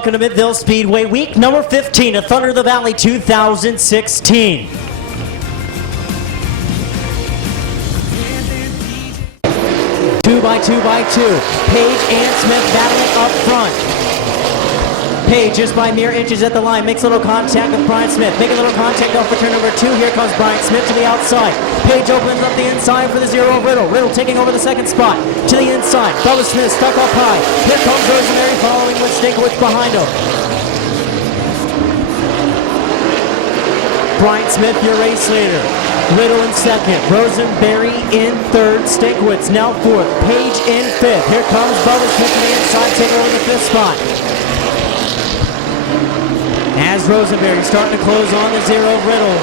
Welcome to Midvale Speedway, week number 15 of Thunder of the Valley 2016. Two by two. Page and Smith battling up front. Page just by mere inches at the line, makes a little contact with Brian Smith. Make a little contact off for turn number 2. Here comes Brian Smith to the outside. Page opens up the inside for the 0 of Riddle. Riddle taking over the second spot to the inside. Bubba Smith stuck up high. Here comes Rosemary following with Stinkowitz behind him. Brian Smith, your race leader. Riddle in second. Rosenberry in third. Stinkowitz now fourth. Page in fifth. Here comes Bubba Smith to the inside, taking over the fifth spot. As Rosenberry starting to close on the 0 of Riddle.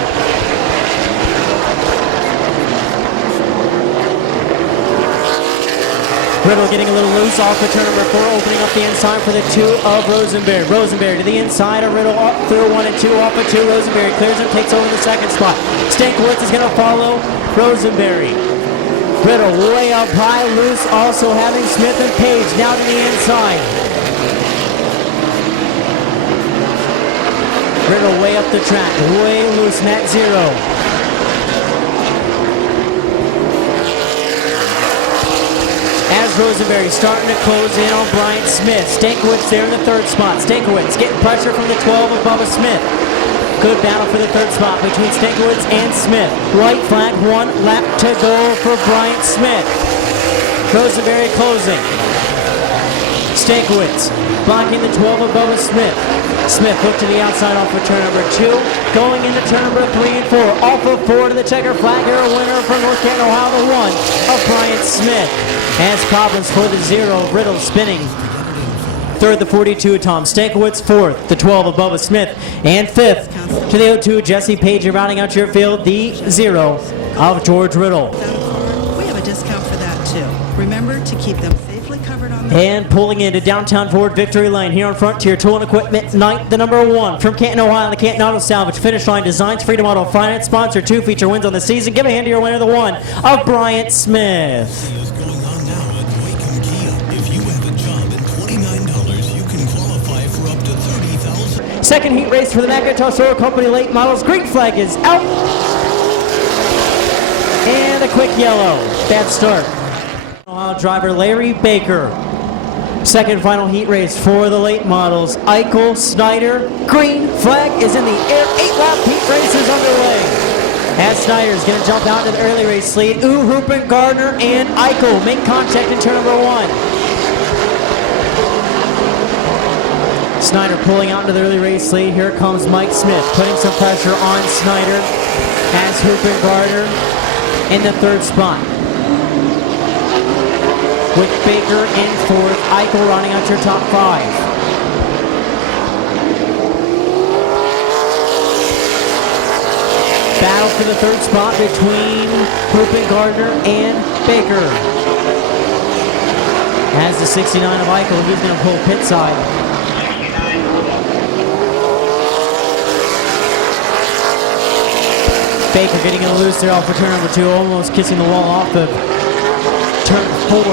Riddle getting a little loose off the turn number 4, opening up the inside for the 2 of Rosenberry. Rosenberry to the inside of Riddle, up through 1 and 2, off of 2. Rosenberry clears him, takes over the second spot. Stinkowitz is going to follow Rosenberry. Riddle way up high, loose, also having Smith and Page now to the inside. Riddle way up the track, way loose, net 0. As Rosenberry starting to close in on Brian Smith. Stinkowitz there in the third spot. Stinkowitz getting pressure from the 12 of Bubba Smith. Good battle for the third spot between Stinkowitz and Smith. Right flag, 1 lap to go for Brian Smith. Rosenberry closing. Stinkowitz blocking the 12 of Bubba Smith. Smith look to the outside off of turn number 2. Going into turn number 3 and 4. Off of 4 to the checker flag. Here a winner from North Canton, Ohio, the 1 of Brian Smith. Has problems for the 0. Riddle spinning. Third, the 42 of Tom Stinkowitz. Fourth, the 12 of Bubba Smith. And fifth, to the 02, Jesse Page. You're rounding out your field, the 0 of George Riddle. We have a discount for that too. Remember to keep them safely covered on the And pulling into downtown Ford Victory Lane here on Frontier Tool and Equipment, ninth, the number 1 from Canton, Ohio, the Canton Auto Salvage Finish Line Designs, Freedom Auto Finance sponsor, 2 feature wins on the season. Give a hand to your winner, the 1 of Bryant Smith. Second heat race for the McIntosh Oil Company late models. Green flag is out. And a quick yellow. Bad start. Ohio driver Larry Baker. Second final heat race for the late models. Eichel, Snyder. Green flag is in the air. 8-lap heat race is underway. As Snyder's going to jump out to the early race lead. Rupen, Gardner, and Eichel make contact in turn number 1. Snyder pulling out into the early race lead. Here comes Mike Smith, putting some pressure on Snyder. As Rupen, Gardner in the third spot. With Baker in fourth, Eichel running out your top 5. Battle for the third spot between Rupen, Gardner and Baker. As the 69 of Eichel, he's going to pull pit side. Baker getting a loose there off of turn number 2, almost kissing the wall off of turn 4.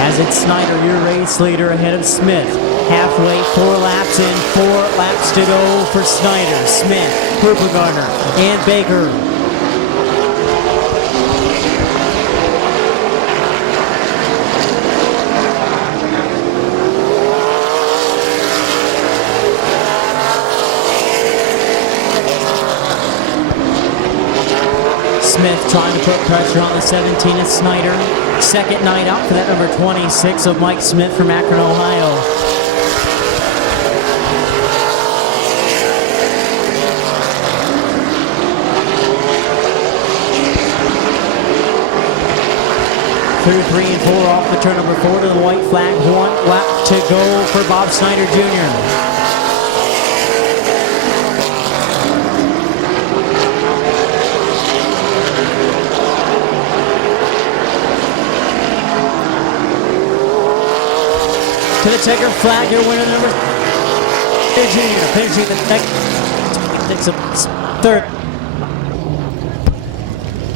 As it's Snyder, your race leader, ahead of Smith. Halfway, 4 laps in, 4 laps to go for Snyder, Smith, Rupen, Gardner, and Baker. Smith trying to put pressure on the 17 of Snyder. Second night out for that number 26 of Mike Smith from Akron, Ohio. Through 3 and 4 off the turn number 4 to the white flag. 1 lap to go for Bob Snyder Jr. To the checker flag, your winner, number Jr. Finishing the third.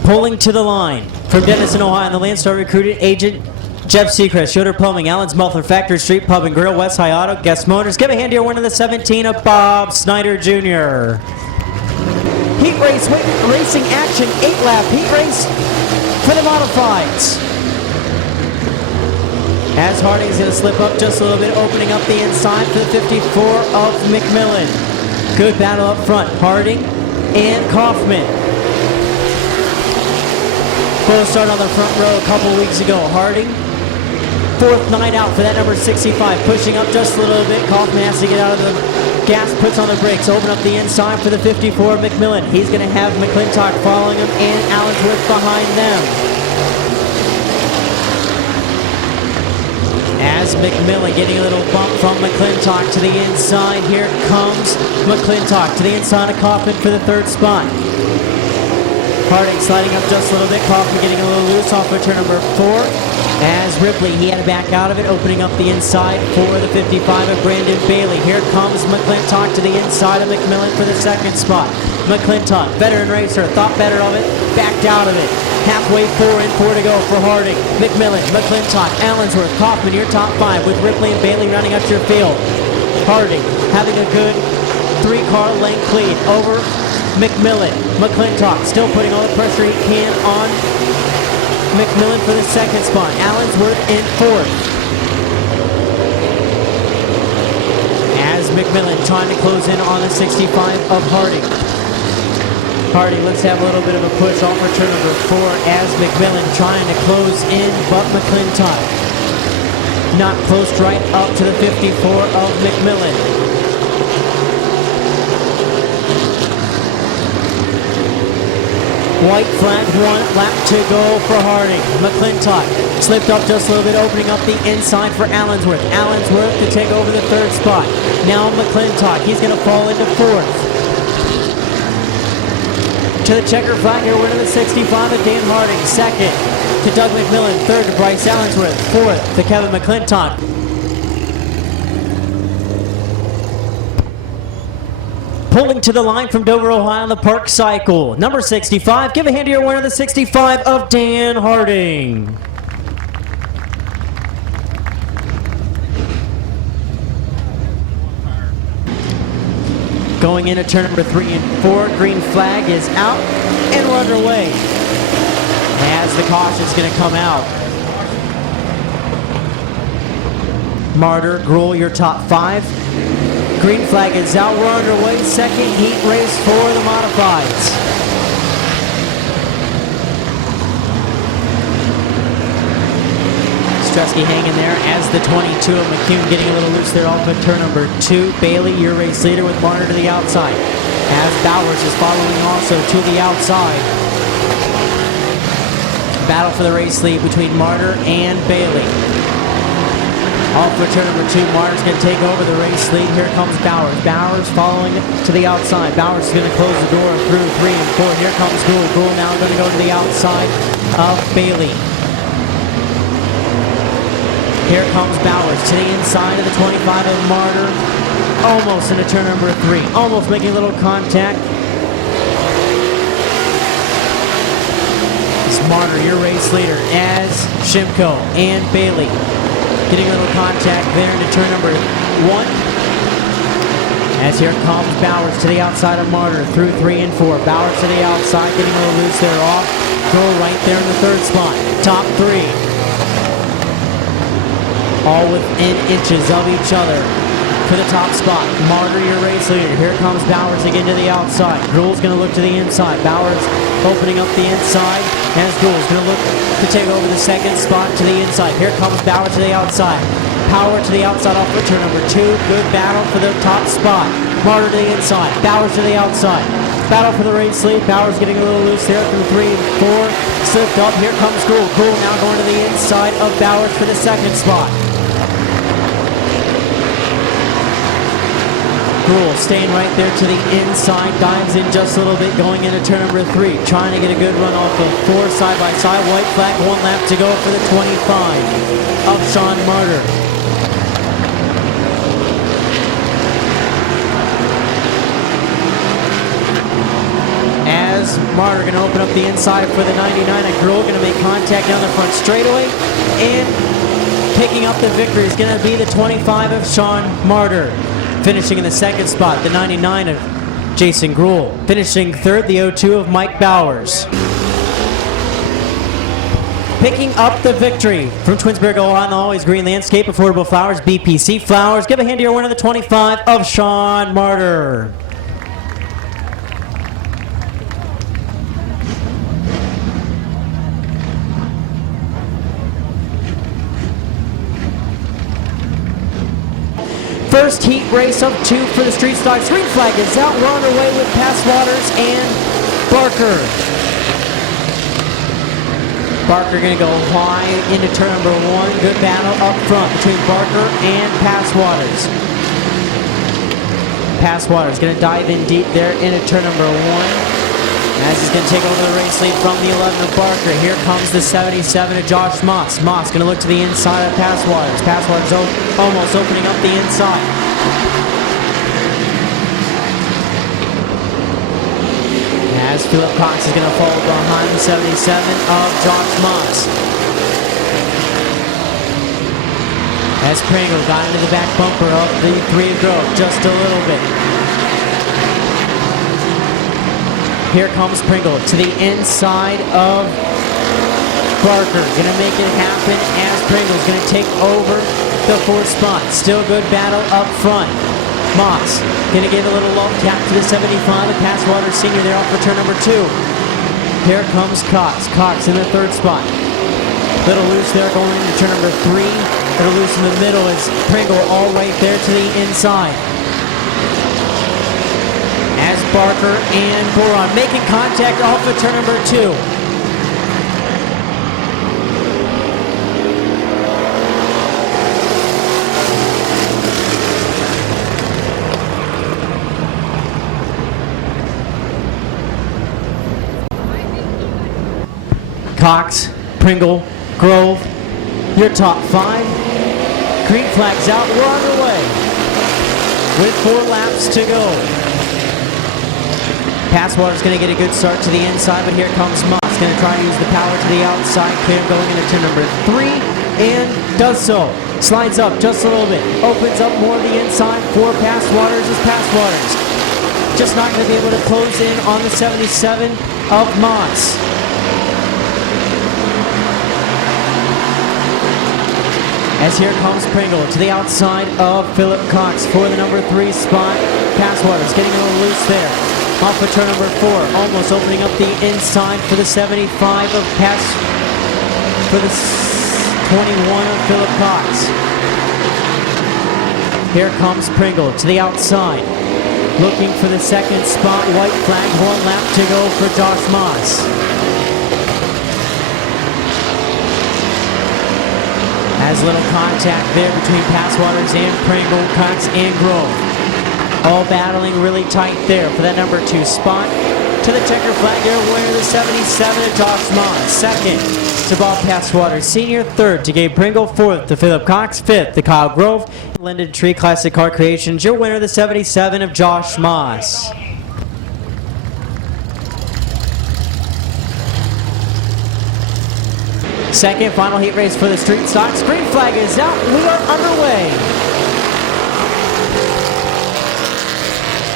Pulling to the line from Denison, Ohio, and the Landstar recruited agent Jeff Seacrest, Yoder Plumbing, Allen's Muffler, Factory Street Pub and Grill, West High Auto, Guest Motors. Give a hand to your winner, the 17 of Bob Snyder Jr. Heat race, racing action, 8-lap heat race for the modifieds. As Harding's going to slip up just a little bit, opening up the inside for the 54 of McMillan. Good battle up front, Harding and Kaufman. Both started on the front row a couple weeks ago. Harding, fourth night out for that number 65, pushing up just a little bit. Kaufman has to get out of the gas, puts on the brakes, open up the inside for the 54 McMillan. He's going to have McClintock following him and Allensworth behind them. As McMillan getting a little bump from McClintock to the inside. Here comes McClintock to the inside of Kaufman for the third spot. Harding sliding up just a little bit. Kaufman getting a little loose off of turn number 4. As Ripley, he had to back out of it, opening up the inside for the 55 of Brandon Bailey. Here comes McClintock to the inside of McMillan for the second spot. McClintock, veteran racer, thought better of it, backed out of it. Halfway, 4 and 4 to go for Harding. McMillan, McClintock, Allensworth, Kaufman, your top 5 with Ripley and Bailey running up your field. Harding having a good 3-car length lead over McMillan. McClintock still putting all the pressure he can on McMillan for the second spot. Allensworth in 4th. As McMillan trying to close in on the 65 of Harding. Harding looks to have a little bit of a push off for turn number 4 as McMillan trying to close in, but McClintock not close right up to the 54 of McMillan. White flag, 1 lap to go for Harding. McClintock slipped up just a little bit, opening up the inside for Allensworth. Allensworth to take over the third spot. Now McClintock, he's going to fall into 4th. To the checker flag here, winner the 65 of Dan Harding. Second to Doug McMillan. Third to Bryce Allensworth. 4th to Kevin McClintock. Pulling to the line from Dover, Ohio, on the Park Cycle. Number 65, give a hand to your winner, the 65 of Dan Harding. Going into turn number 3 and 4, green flag is out, and we're underway. As the caution's going to come out. Martyr, Gruhl, your top 5. Green flag is out. We're underway. Second heat race for the modifieds. Struski hanging there as the 22 of McCune getting a little loose there off of turn number 2. Bailey, your race leader, with Martyr to the outside. As Bowers is following also to the outside. Battle for the race lead between Martyr and Bailey. Off for turn number 2, Martyr's going to take over the race lead. Here comes Bowers. Bowers following to the outside. Bowers is going to close the door through 3 and 4. Here comes Gruhl. Gruhl now going to go to the outside of Bailey. Here comes Bowers to the inside of the 25 of Martyr. Almost into turn number 3. Almost making a little contact. It's Martyr, your race leader, as Shimko and Bailey. Getting a little contact there into turn number 1. As here comes Bowers to the outside of Martyr through 3 and 4. Bowers to the outside, getting a little loose there off. Gruhl right there in the third spot. Top 3. All within inches of each other for the top spot. Martyr, your race leader. Here comes Bowers again to the outside. Gruhl's going to look to the inside. Bowers opening up the inside. As Gruhl's going to look to take over the second spot to the inside. Here comes Bauer to the outside. Power to the outside off of turn number 2. Good battle for the top spot. Martyr to the inside. Bowers to the outside. Battle for the race lead. Bowers getting a little loose there through 3 and 4. Slipped up. Here comes Gruhl. Gruhl now going to the inside of Bowers for the second spot. Gruhl staying right there to the inside, dives in just a little bit, going into turn number 3, trying to get a good run off of 4 side by side. White flag, 1 lap to go for the 25 of Sean Martyr. As Martyr going to open up the inside for the 99, and Gruhl going to make contact down the front straightaway, and Picking up the victory is going to be the 25 of Sean Martyr. Finishing in the second spot, the 99 of Jason Gruhl. Finishing third, the 02 of Mike Bowers. Picking up the victory from Twinsburg, Ohio, the Always Green Landscape, Affordable Flowers, BPC Flowers. Give a hand to your winner, the 25 of Sean Martyr. First heat race of 2 for the street stocks. Green flag is out. We're underway with Passwaters and Barker. Barker going to go high into turn number 1. Good battle up front between Barker and Passwaters. Passwaters going to dive in deep there into turn number 1. As he's going to take over the race lead from the 11 of Barker. Here comes the 77 of Josh Moss. Moss going to look to the inside of Passwaters. Passwaters almost opening up the inside. As Philip Cox is going to fall behind the 77 of Josh Moss. As Pringle got into the back bumper of the 3 of Grove just a little bit. Here comes Pringle to the inside of Barker. Going to make it happen as Pringle's going to take over the 4th spot. Still good battle up front. Moss going to give a little love tap to the 75 of Passwater Senior there off for turn number 2. Here comes Cox. Cox in the 3rd spot. Little loose there going into turn number 3. Little loose in the middle is Pringle all right there to the inside. As Barker and Boron making contact off of turn number 2. Cox, Pringle, Grove, your top 5. Green flag's out, we're underway with 4 laps to go. Passwater's going to get a good start to the inside, but here comes Moss. Going to try to use the power to the outside. Clear going into turn number 3, and does so. Slides up just a little bit. Opens up more of the inside for Passwaters as Passwaters. Just not going to be able to close in on the 77 of Moss. As here comes Pringle to the outside of Philip Cox for the number 3 spot. Passwaters getting a little loose there. Off of turn number 4, almost opening up the inside for the 75 of for the 21 of Philip Cox. Here comes Pringle to the outside, looking for the 2nd spot. White flag, 1 lap to go for Josh Moss. As little contact there between Passwaters and Pringle, Cox and Grove. All battling really tight there for that number 2 spot. To the checker flag here, winner the 77 of Josh Moss. 2nd to Bob Passwater Senior. 3rd to Gabe Pringle. 4th to Philip Cox. 5th to Kyle Grove. Linden Tree Classic Car Creations, your winner the 77 of Josh Moss. Second final heat race for the street stocks. Green flag is out. We are underway.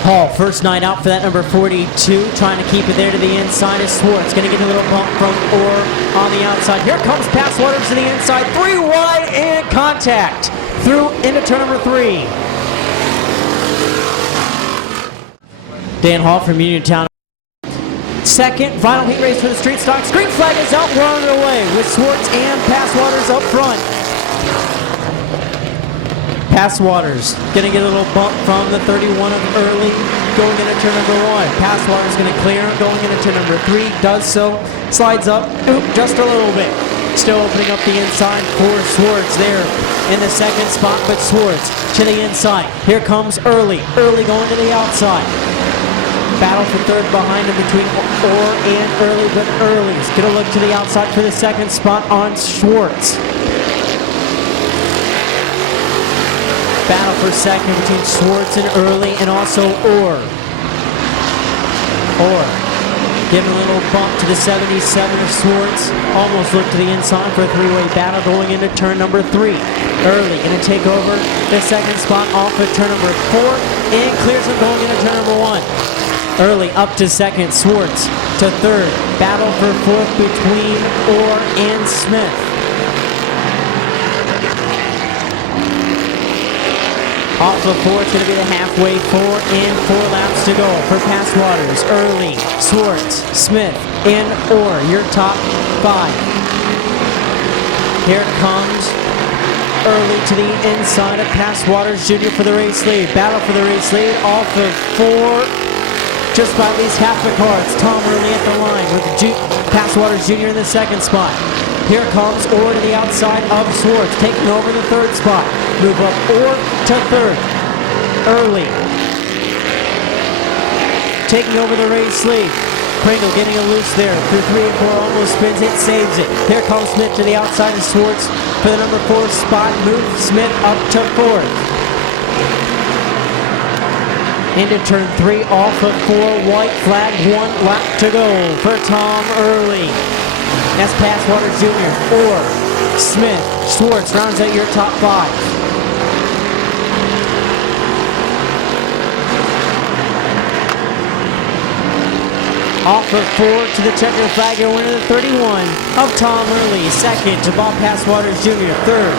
Hall, first night out for that number 42, trying to keep it there to the inside is Swartz. Going to get a little bump from Orr on the outside. Here comes Passwater to the inside, 3 wide and contact through into turn number 3. Dan Hall from Uniontown. Second final heat race for the street stocks. Green flag is out, we're underway with Swartz and Passwaters up front. Passwaters going to get a little bump from the 31 of Early going into turn number 1. Passwaters going to clear going into turn number 3. Does so. Slides up just a little bit. Still opening up the inside for Swartz there in the 2nd spot, but Swartz to the inside. Here comes Early. Early going to the outside. Battle for 3rd behind him between Orr and Early, but Early's going to look to the outside for the 2nd spot on Swartz. Battle for 2nd between Swartz and Early, and also Orr. Orr Giving a little bump to the 77 of Swartz. Almost looked to the inside for a three-way battle going into turn number 3. Early going to take over the second spot off of turn number 4 and clears him going into turn number 1. Early up to second, Swartz to third. Battle for fourth between Orr and Smith. Off of 4, it's going to be the halfway 4 and 4 laps to go for Pass Waters. Early, Swartz, Smith, and Orr, your top 5. Here it comes. Early to the inside of Pass Waters Jr. for the race lead. Battle for the race lead off of 4. Just by at least half the car. It's Tom Early at the line with Pass Waters Jr. in the second spot. Here comes Orr to the outside of Swartz, taking over the third spot. Move up Orr to third. Early. Taking over the race lead. Kringle getting a loose there. Through 3 and 4, almost spins it, saves it. Here comes Smith to the outside of Swartz for the number 4 spot. Move Smith up to 4th. Into turn 3, off of 4, white flag, 1 lap to go for Tom Early. That's Pass Waters Jr. Orr, Smith, Swartz rounds out your top 5. Off of 4 to the checker flag, your winner, the 31 of Tom Early. Second to Bob Pass Waters Jr. Third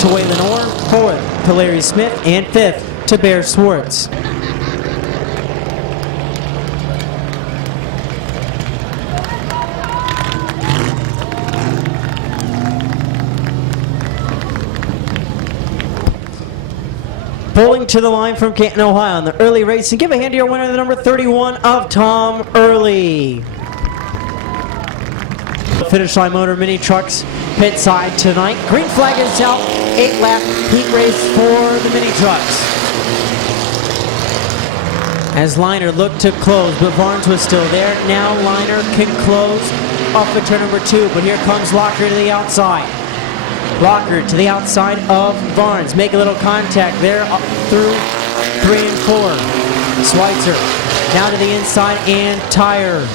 to Waylon Orr. Fourth to Larry Smith. And fifth to Bear Swartz. Pulling to the line from Canton, Ohio in the early race, and give a hand to your winner, the number 31 of Tom Early. Finish line motor mini trucks pit side tonight. Green flag is out. 8-lap heat race for the mini trucks. As Liner looked to close, but Barnes was still there. Now Liner can close off of turn number 2, but here comes Locker to the outside. Locker to the outside of Barnes. Make a little contact there up through 3 and 4. Schweitzer now to the inside and Tire.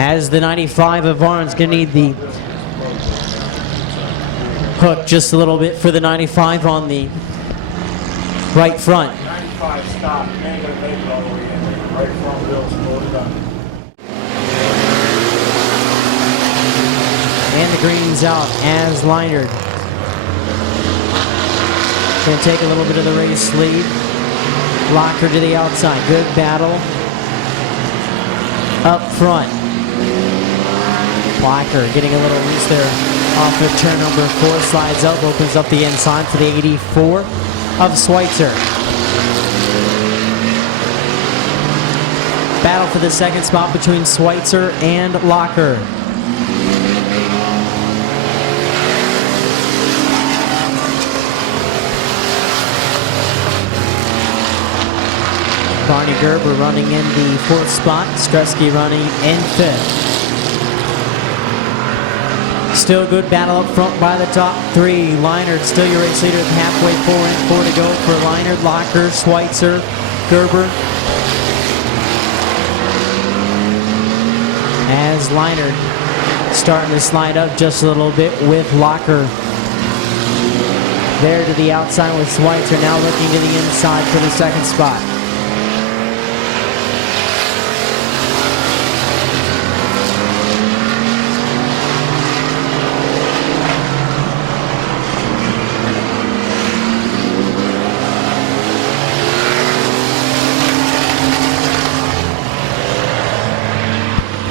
As the 95 of Barnes going to need the hook just a little bit for the 95 on the right front. 95 stop. You ain't going to make it all the way in. Right front wheels loaded up. And the green's out as Leinard. Going to take a little bit of the race lead. Locker to the outside. Good battle up front. Locker getting a little loose there off of turn number 4. Slides up, opens up the inside for the 84 of Schweitzer. Battle for the second spot between Schweitzer and Locker. Barney Gerber running in the 4th spot. Stresky running in 5th. Still good battle up front by the top 3. Leinard still your race leader with halfway 4 and 4 to go for Leinard, Locker, Schweitzer, Gerber. As Leinard starting to slide up just a little bit with Locker. There to the outside with Schweitzer now looking to the inside for the second spot.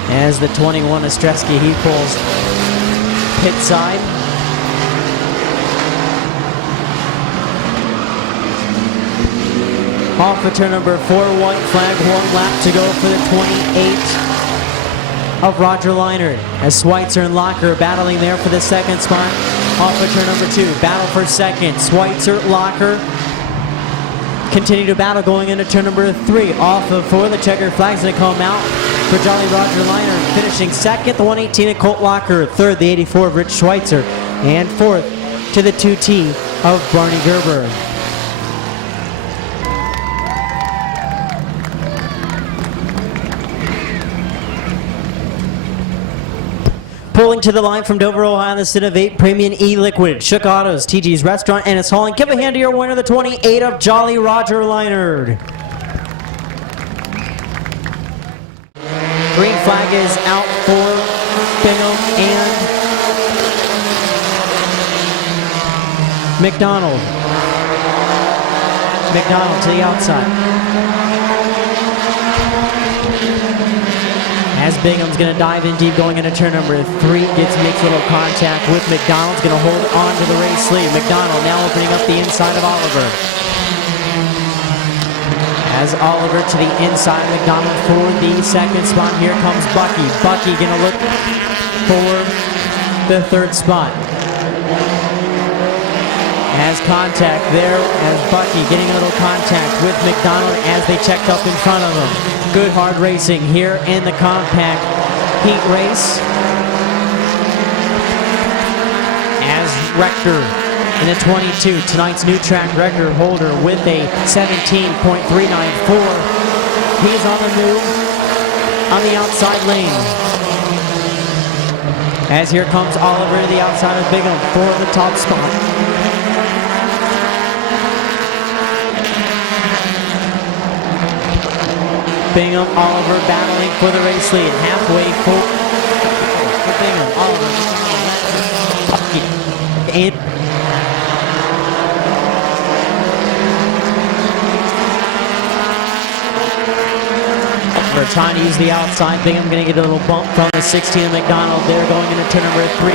As the 21 Ostreski, he pulls pit side. Off of turn number 4, white flag, 1 lap to go for the 28 of Roger Leinard. As Schweitzer and Locker battling there for the second spot. Off of turn number 2, battle for second. Schweitzer, Locker continue to battle going into turn number 3. Off of 4, the checker flag's gonna come out for Jolly Roger Leinard, finishing second, the 118 of Colt Locker, third, the 84 of Rich Schweitzer, and fourth to the 2T of Barney Gerber. to the line from Dover, Ohio, the City of 8 Premium E-Liquid, Shook Autos, TG's Restaurant, and it's hauling. Give a hand to your winner, the 28 of Jolly Roger Leinard. Green flag is out for Bingham and McDonald. McDonald to the outside. As Bingham's going to dive in deep going into turn number 3, makes a little contact with McDonald's, going to hold on to the race lead. McDonald now opening up the inside of Oliver. As Oliver to the inside of McDonald for the second spot. Here comes Bucky. Bucky going to look for the third spot. As contact there, as Bucky getting a little contact with McDonald as they checked up in front of him. Good hard racing here in the compact heat race. As Rector in the 22, tonight's new track record holder with a 17.394. He's on the move on the outside lane. As here comes Oliver to the outside of Bingham for the top spot. Bingham, Oliver battling for the race lead. Halfway for Bingham, Oliver, and Oliver trying to use the outside. Bingham going to get a little bump from the 16 of McDonald there going into turn number 3.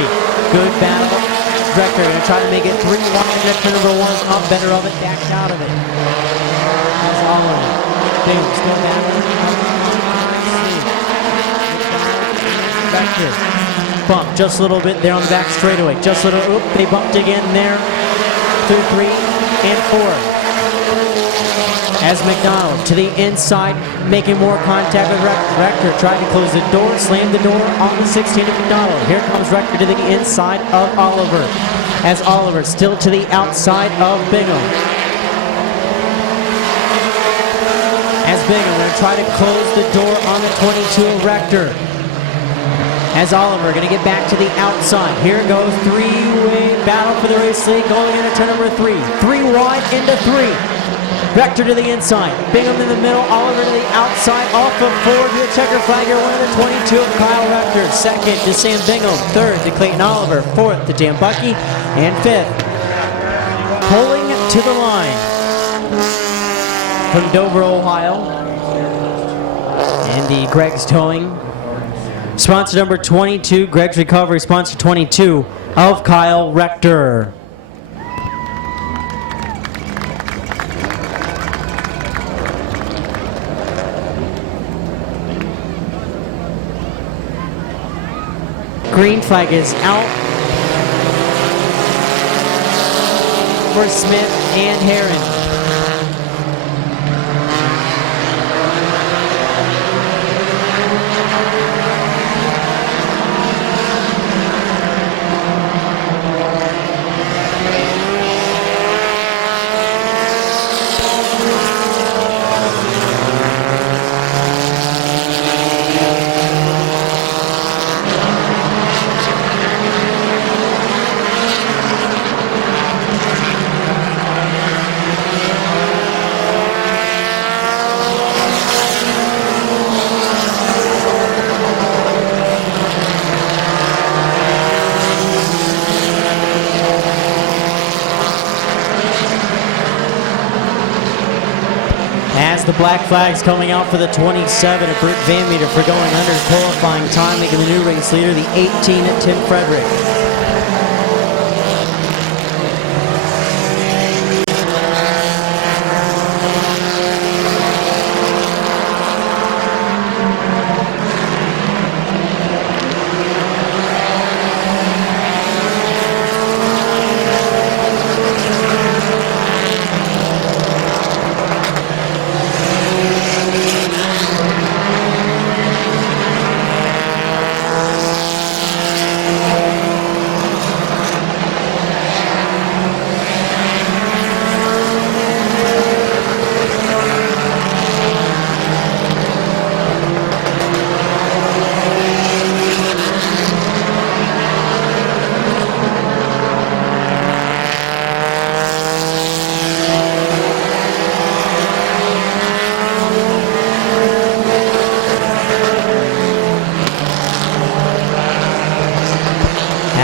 Good battle. Rector going to try to make it 3 wide into turn number 1. Up better of it, backed out of it. As Oliver. Bingham still battling. Rector. Bump just a little bit there on the back straightaway. Just a little, oop, they bumped again there. Through 3 and 4. As McDonald to the inside, making more contact with Rector. Tried to close the door, slammed the door on the 16 of McDonald. Here comes Rector to the inside of Oliver. As Oliver still to the outside of Bingham. As Bingham going to try to close the door on the 22 of Rector. As Oliver going to get back to the outside. Here goes 3-way battle for the race lead going into turn number 3. 3 wide into 3. Rector to the inside. Bingham in the middle. Oliver to the outside. Off of 4 to the checker flag. Here winner the 22 of Kyle Rector. Second to Sam Bingham. Third to Clayton Oliver. Fourth to Dan Bucky. And fifth, pulling to the line from Dover, Ohio, and the Greg's Towing. Sponsor number 22, Greg's Recovery. Sponsor 22 of Kyle Rector. Green flag is out for Smith and Heron. As the black flag's coming out for the 27 of Brute Van Meter for going under qualifying time, making the new race leader, the 18 at Tim Frederick.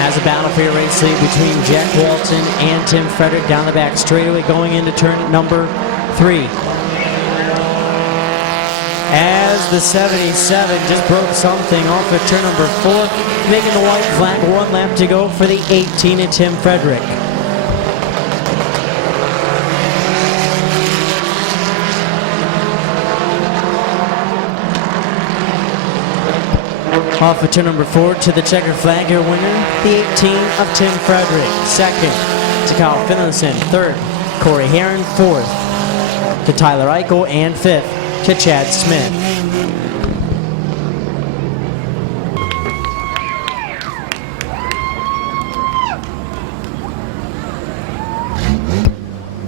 As a battle for your race lead between Jack Walton and Tim Frederick down the back straightaway going into turn number 3. As the 77 just broke something off of turn number 4, making the white flag. 1 lap to go for the 18 and Tim Frederick. Off of turn number 4 to the checkered flag, your winner, the 18 of Tim Frederick. Second to Kyle Finlayson. Third, Corey Heron. Fourth to Tyler Eichel. And fifth to Chad Smith.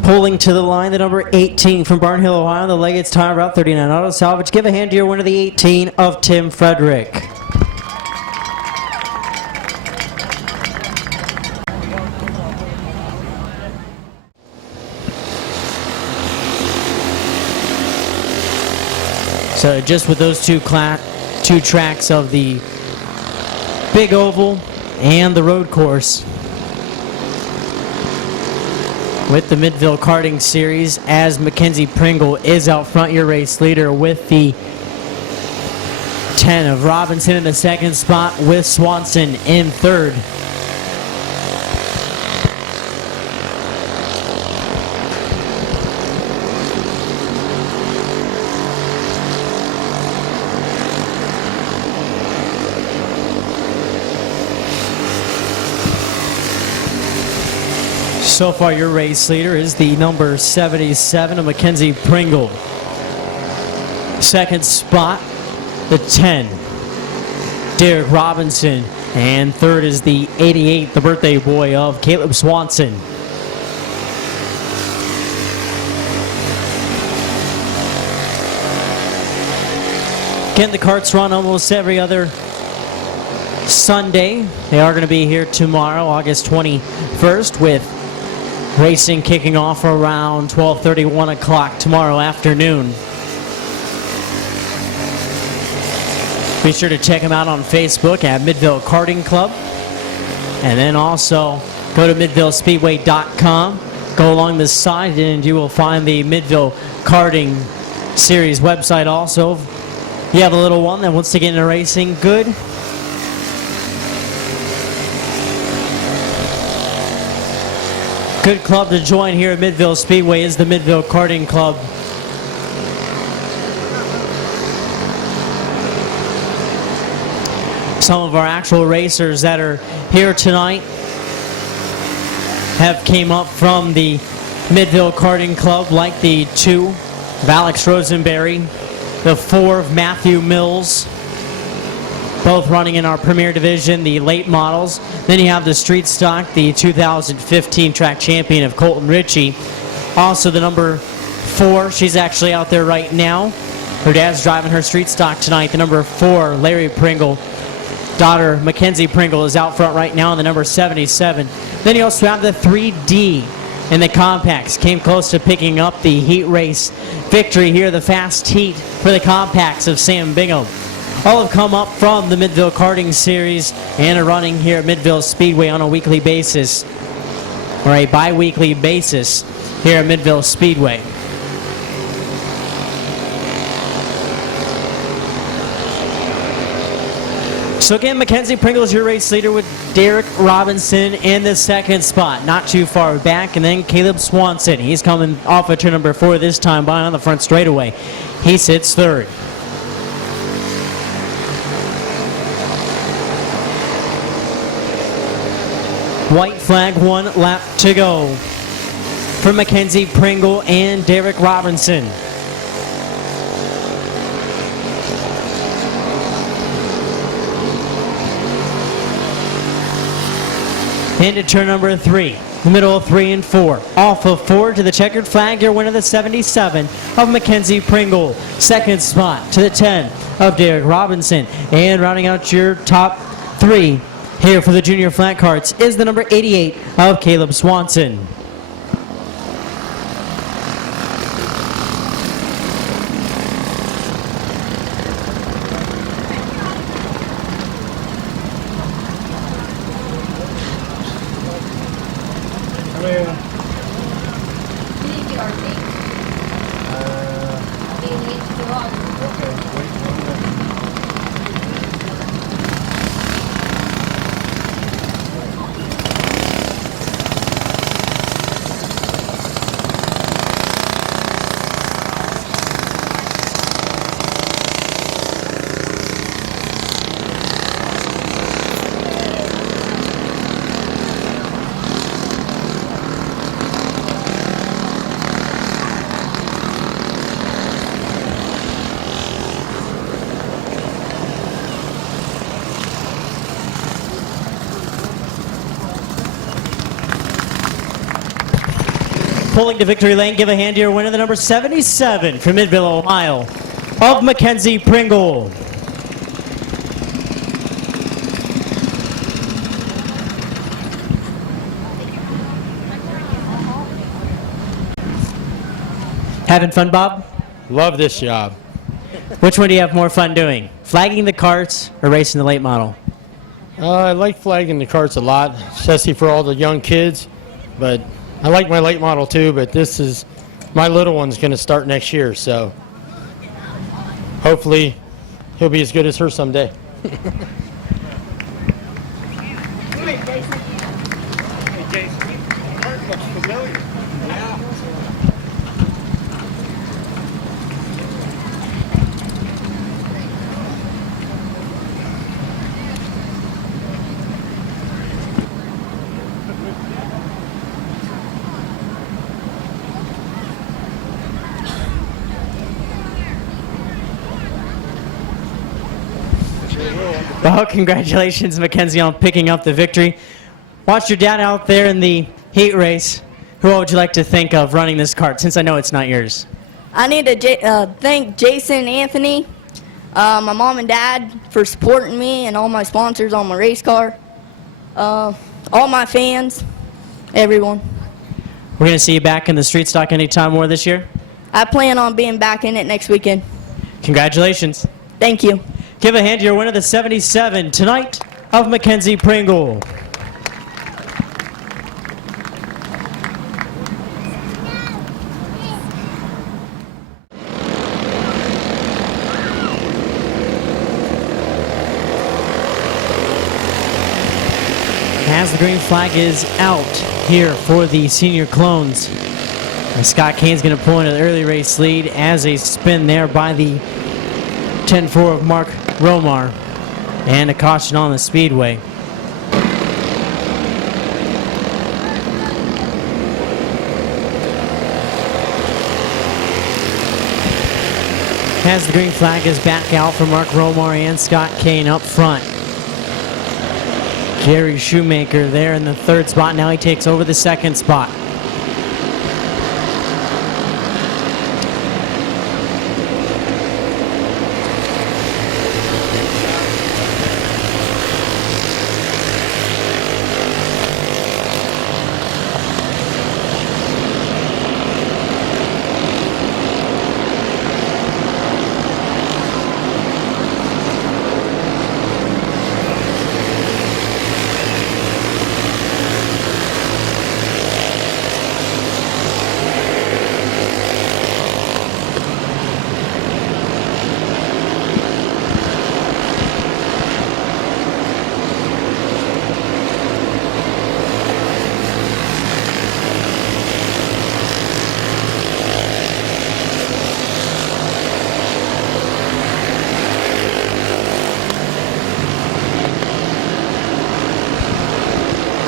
Pulling to the line, the number 18 from Barnhill, Ohio, the Leggett's Tire Route 39 Auto Salvage. Give a hand to your winner, the 18 of Tim Frederick. So just with those two tracks of the big oval and the road course, with the Midvale Karting Series, as Mackenzie Pringle is out front, your race leader, with the 10 of Robinson in the second spot, with Swanson in third. So far, your race leader is the number 77 of Mackenzie Pringle. Second spot, the 10, Derek Robinson. And third is the 88, the birthday boy of Caleb Swanson. Again, the karts run almost every other Sunday. They are going to be here tomorrow, August 21st, with racing kicking off around 12:30, 1 o'clock tomorrow afternoon. Be sure to check them out on Facebook at Midvale Karting Club. And then also go to midvalespeedway.com. Go along the side and you will find the Midvale Karting Series website also. You have a little one that wants to get into racing, good. Good club to join here at Midvale Speedway is the Midvale Karting Club. Some of our actual racers that are here tonight have came up from the Midvale Karting Club, like the 2 of Alex Rosenberry, the 4 of Matthew Mills, both running in our Premier Division, the late models. Then you have the street stock, the 2015 track champion of Colton Ritchie. Also the number 4, she's actually out there right now. Her dad's driving her street stock tonight. The number 4, Larry Pringle. Daughter Mackenzie Pringle is out front right now in the number 77. Then you also have the 3D in the compacts. Came close to picking up the heat race victory here, the fast heat for the compacts of Sam Bingham. All have come up from the Midvale Karting Series and are running here at Midvale Speedway on a weekly basis, or a bi-weekly basis here at Midvale Speedway. So again, Mackenzie Pringle is your race leader with Derek Robinson in the second spot, not too far back, and then Caleb Swanson. He's coming off of turn number 4 this time by on the front straightaway. He sits third. White flag, 1 lap to go for Mackenzie Pringle and Derek Robinson. Into turn number 3, the middle of 3 and 4. Off of 4 to the checkered flag, your winner, the 77 of Mackenzie Pringle. Second spot to the 10 of Derek Robinson. And rounding out your top 3 here for the junior flat karts is the number 88 of Caleb Swanson. there. You need to get our tape. You need to go on. Okay, wait 1 minute. Pulling to victory lane, give a hand to your winner, the number 77 from Midvale, Ohio, of Mackenzie Pringle. Having fun, Bob? Love this job. Which one do you have more fun doing? Flagging the carts or racing the late model? I like flagging the carts a lot, especially for all the young kids. But I like my late model too, but this is, my little one's going to start next year, so hopefully he'll be as good as her someday. Well, congratulations, Mackenzie, on picking up the victory. Watched your dad out there in the heat race. Who would you like to think of running this cart, since I know it's not yours? I need to thank Jason and Anthony, my mom and dad for supporting me, and all my sponsors on my race car, all my fans, everyone. We're going to see you back in the street stock anytime more this year? I plan on being back in it next weekend. Congratulations. Thank you. Give a hand to your winner, the 77 tonight of Mackenzie Pringle. As the green flag is out here for the senior clones, and Scott Kane's going to pull into the early race lead as a spin there by the 10-4 of Mark Romar, and a caution on the speedway. As the green flag is back out for Mark Romar and Scott Kane up front. Gary Shoemaker there in the third spot. Now he takes over the second spot.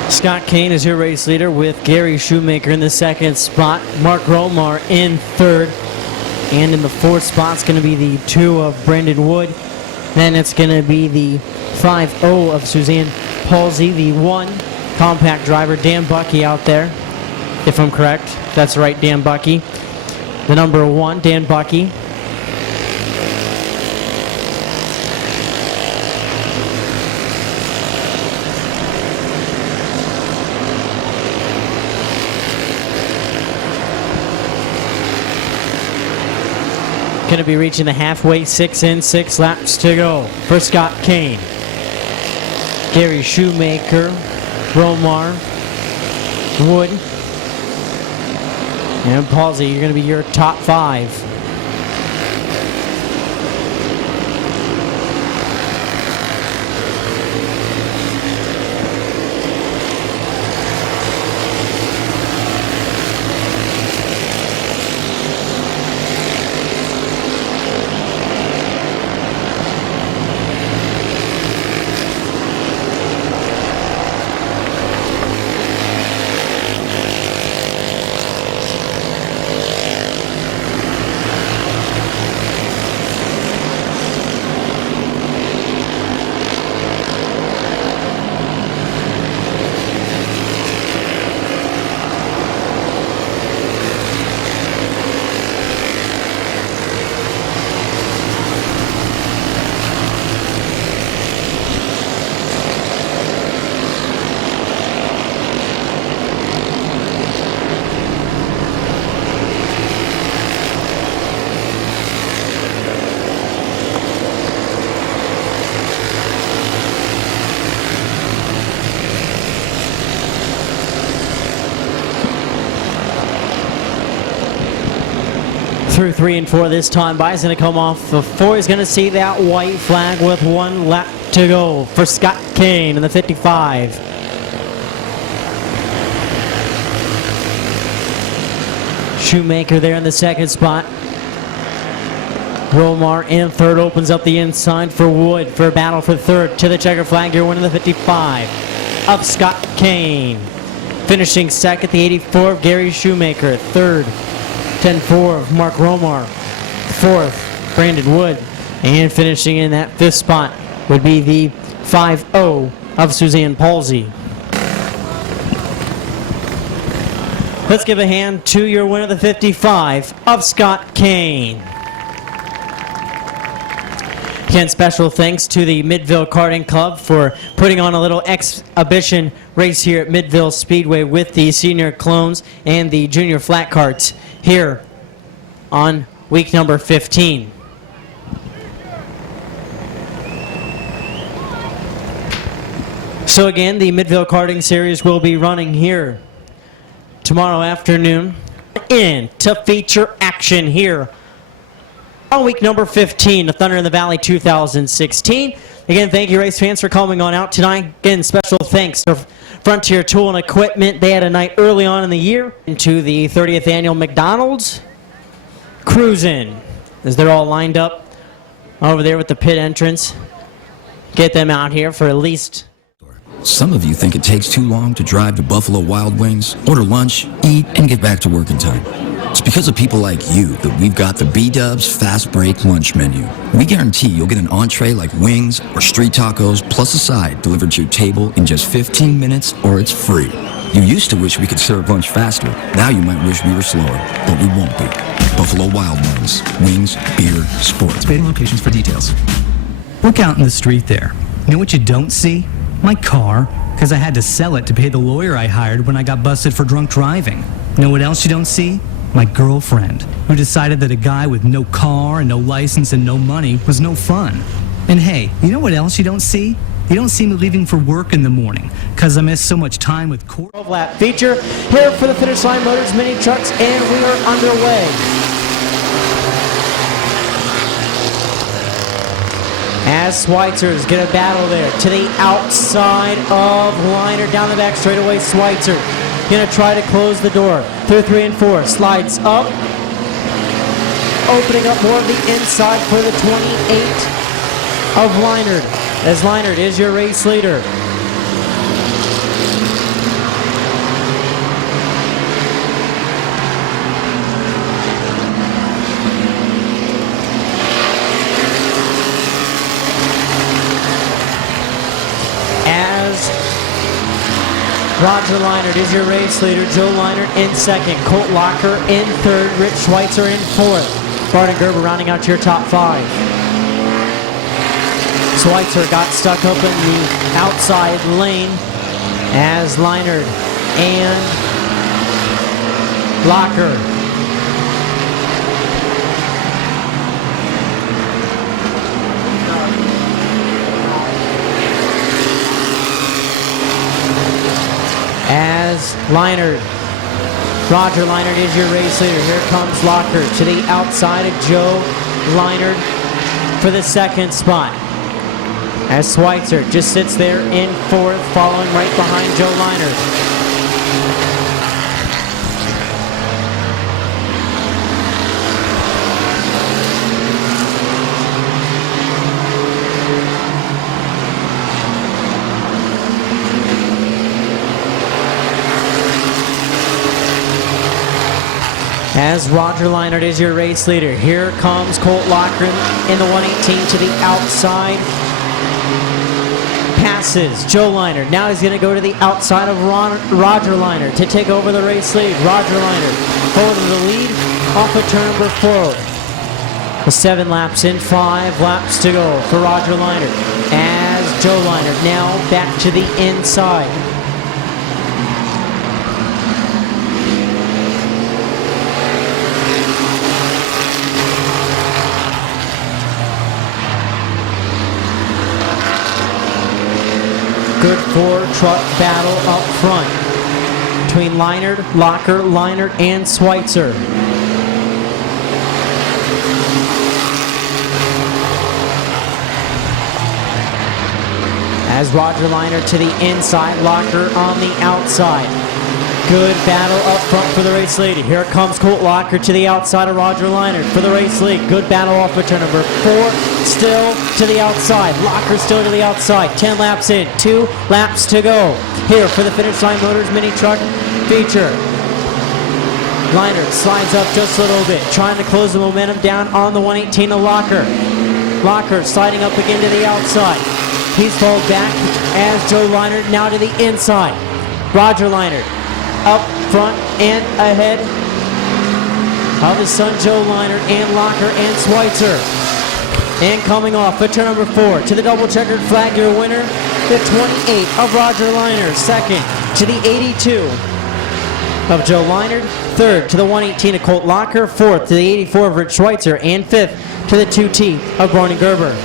Scott Kane is your race leader with Gary Shoemaker in the second spot. Mark Romar in third. And in the fourth spot's going to be the 2 of Brendan Wood. Then it's going to be the 5-0 of Suzanne Palsy. The 1 compact driver, Dan Bucky out there. If I'm correct, that's right, Dan Bucky. The number 1, Dan Bucky. Going to be reaching the halfway, 6 in, 6 laps to go for Scott Kane. Gary Shoemaker, Romar, Wood, And Palsy, you're going to be your top 5. Through 3 and 4 this time. By's going to come off the 4. He's going to see that white flag with 1 lap to go for Scott Kane in the 55. Shoemaker there in the 2nd spot. Romar in 3rd, opens up the inside for Wood for a battle for 3rd. To the checker flag, you're winning the 55 of Scott Kane. Finishing 2nd, the 84 of Gary Shoemaker. 3rd, 10-4 of Mark Romar. 4th, Brandon Wood. And finishing in that 5th spot would be the 5-0 of Suzanne Palsy. Let's give a hand to your winner, the 55 of Scott Kane. Again, special thanks to the Midvale Karting Club for putting on a little exhibition race here at Midvale Speedway with the senior clones and the junior flat karts here on week number 15. So again, the Midvale Karting Series will be running here tomorrow afternoon into feature action here on week number 15 of Thunder in the Valley 2016. Again, thank you, race fans, for coming on out tonight. Again, special thanks to Frontier Tool and Equipment. They had a night early on in the year into the 30th annual McDonald's Cruisin', as they're all lined up over there with the pit entrance. Get them out here for at least... Some of you think it takes too long to drive to Buffalo Wild Wings, order lunch, eat, and get back to work in time. It's because of people like you that we've got the B-Dubs Fast Break Lunch Menu. We guarantee you'll get an entree like wings or street tacos plus a side delivered to your table in just 15 minutes, or it's free. You used to wish we could serve lunch faster. Now you might wish we were slower, but we won't be. Buffalo Wild Wings. Wings, beer, sports. Pay locations for details. Look out in the street there. You know what you don't see? My car, because I had to sell it to pay the lawyer I hired when I got busted for drunk driving. You know what else you don't see? My girlfriend, who decided that a guy with no car and no license and no money was no fun. And hey, you know what else you don't see? You don't see me leaving for work in the morning, because I miss so much time with 12-lap feature here for the Finish Line Motors mini trucks, and we are underway. As Schweitzers get a battle there to the outside of Liner, down the back straightaway. Schweitzer gonna try to close the door through 3 and 4, slides up, opening up more of the inside for the 28 of Leinert, as Leinert is your race leader. Roger Leinert is your race leader. Joe Leinert in 2nd. Colt Locker in 3rd. Rich Schweitzer in 4th. Barton Gerber rounding out your top 5. Schweitzer got stuck up in the outside lane as Leinert and Locker as Leinert Roger Leinert is your race leader. Here comes Locker to the outside of Joe Leinert for the second spot. As Schweitzer just sits there in fourth, following right behind Joe Leinert. As Roger Leinert is your race leader. Here comes Colt Lochran in the 118 to the outside. Passes Joe Leinert. Now he's going to go to the outside of Roger Leinert to take over the race lead. Roger Leinert holding the lead off of turn number 4. With 7 laps in, 5 laps to go for Roger Leinert. As Joe Leinert now back to the inside. Good 4-truck battle up front between Leinert, Locker, Leinert, and Schweitzer. As Roger Leinert to the inside, Locker on the outside. Good battle up front for the race lead. Here comes Colt Locker to the outside of Roger Leinert for the race lead. Good battle off of turn number 4. Still to the outside. Locker still to the outside. 10 laps in. 2 laps to go. Here for the Finish Line Motors Mini Truck feature. Leinert slides up just a little bit, trying to close the momentum down on the 118 to Locker. Locker sliding up again to the outside. He's pulled back as Joe Leinert now to the inside. Roger Leinert up front and ahead of his son Joe Leinert and Locker and Schweitzer. And coming off at turn number 4 to the double checkered flag, your winner, the 28 of Roger Leinert. Second to the 82 of Joe Leinert. Third to the 118 of Colt Locker. Fourth to the 84 of Rich Schweitzer. And fifth to the 2T of Barney Gerber.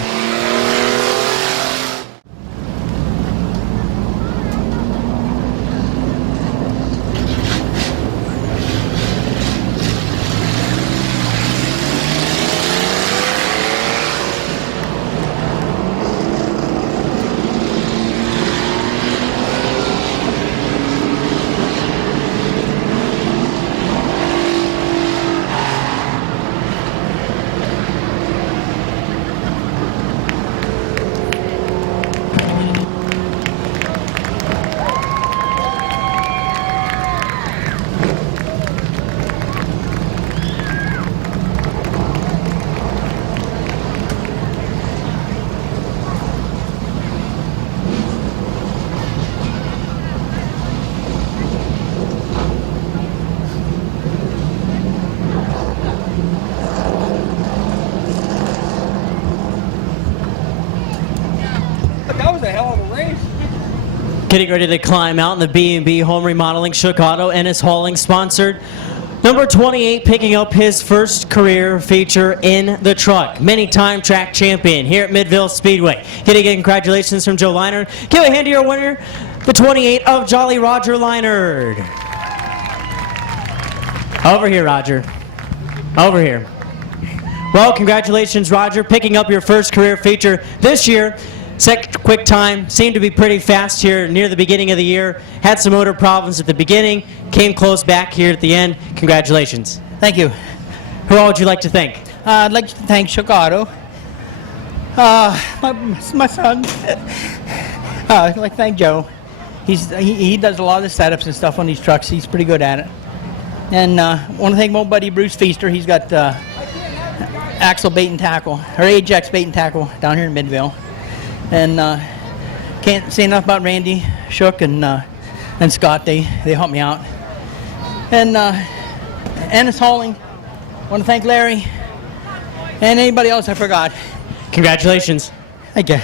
That was a hell of a race. Getting ready to climb out in the B&B Home Remodeling Shook Auto Ennis Hauling sponsored. Number 28 picking up his first career feature in the truck. Many-time track champion here at Midvale Speedway. Getting congratulations from Joe Leinert. Give a hand to your winner, the 28 of Jolly Roger Leinert. Over here, Roger. Over here. Well, congratulations, Roger, picking up your first career feature this year. Quick time, seemed to be pretty fast here near the beginning of the year. Had some motor problems at the beginning, came close back here at the end. Congratulations. Thank you. Who all would you like to thank? I'd like to thank Shook Auto. My son. I'd like to thank Joe. He does a lot of the setups and stuff on these trucks. He's pretty good at it. And want to thank my buddy Bruce Feaster. He's got Axle Bait and Tackle, or Ajax Bait and Tackle down here in Midvale. And can't say enough about Randy, Shook, and Scott. They helped me out. And Ennis Hauling. Want to thank Larry and anybody else I forgot. Congratulations. Thank you.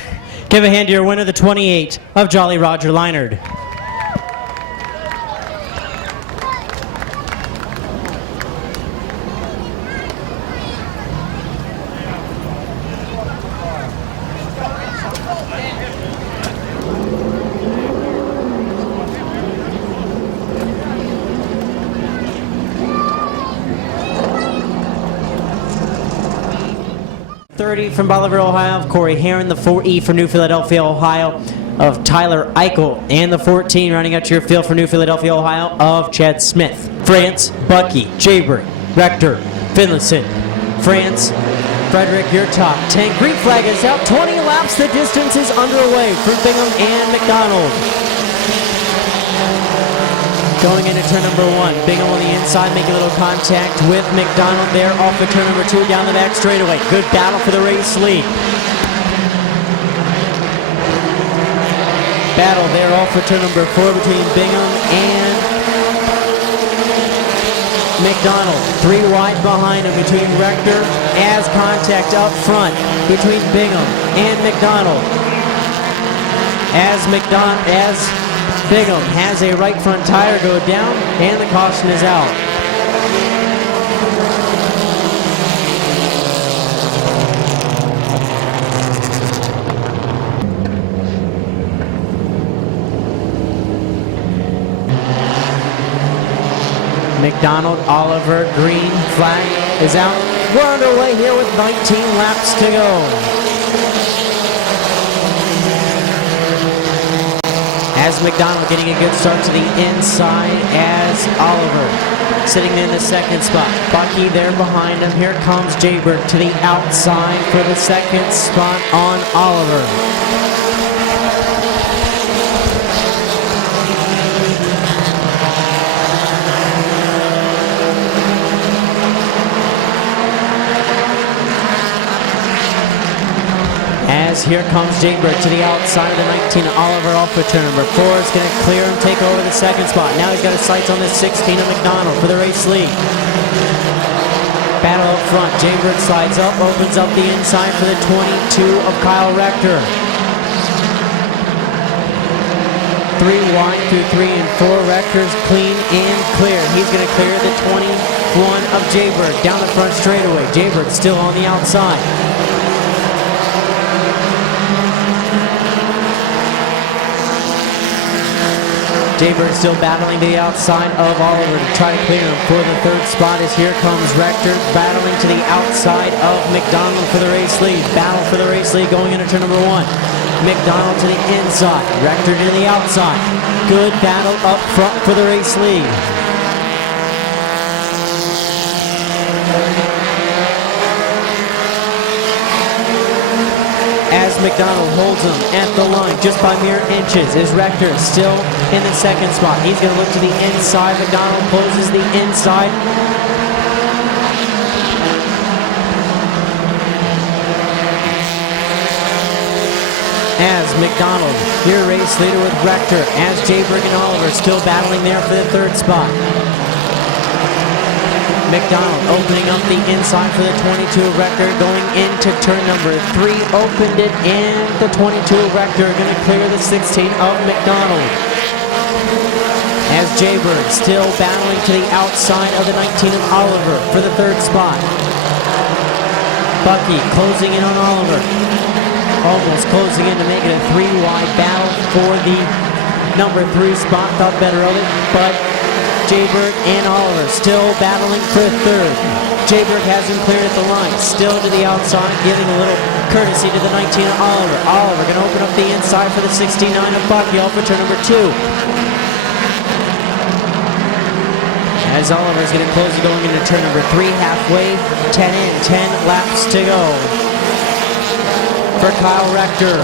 Give a hand to your winner, the 28 of Jolly Roger Leinert. 30 from Bolivar, Ohio, of Corey Heron. The 4E from New Philadelphia, Ohio, of Tyler Eichel. And the 14 running out to your field for New Philadelphia, Ohio, of Chad Smith. France, Bucky, Jaybird, Rector, Finlayson. France, Frederick, your top 10. Green flag is out. 20 laps. The distance is underway for Bingham and McDonald. Going into turn number 1. Bingham on the inside, making a little contact with McDonald there off of turn number 2 down the back straightaway. Good battle for the race lead. Battle there off of turn number 4 between Bingham and McDonald. 3 wide behind him between Rector, as contact up front between Bingham and McDonald. As Bingham has a right front tire go down, and the caution is out. McDonald, Oliver, green flag is out. We're underway here with 19 laps to go. As McDonald getting a good start to the inside as Oliver sitting in the second spot. Bucky there behind him. Here comes Jaybird to the outside for the second spot on Oliver. Here comes Jaybird to the outside of the 19. Oliver off with turn number 4 is going to clear him, take over the second spot. Now he's got his sights on the 16 of McDonald for the race lead. Battle up front. Jaybird slides up, opens up the inside for the 22 of Kyle Rector. 3 wide through 3 and 4. Rector's clean and clear. He's going to clear the 21 of Jaybird down the front straightaway. Jaybird still on the outside. Jaybird still battling to the outside of Oliver to try to clear him for the third spot as here comes Rector battling to the outside of McDonald for the race lead. Battle for the race lead going into turn number 1. McDonald to the inside, Rector to the outside. Good battle up front for the race lead. As McDonald holds him at the line just by mere inches is Rector still in the second spot. He's going to look to the inside. McDonald closes the inside. As McDonald, your race leader with Rector, as Jaybird and Oliver still battling there for the third spot. McDonald opening up the inside for the 22 Rector going into turn number 3. Opened it and the 22 Rector going to clear the 16 of McDonald. As Jaybird still battling to the outside of the 19 of Oliver for the third spot. Bucky closing in on Oliver. Almost closing in to make it a 3 wide battle for the number 3 spot. Thought better of it, but Jaybird and Oliver still battling for third. Jaybird has him cleared at the line, still to the outside, giving a little courtesy to the 19 of Oliver. Oliver going to open up the inside for the 69 of Bucky off for turn number 2. As Oliver's going to close it going into turn number 3, halfway, 10 in, 10 laps to go for Kyle Rector.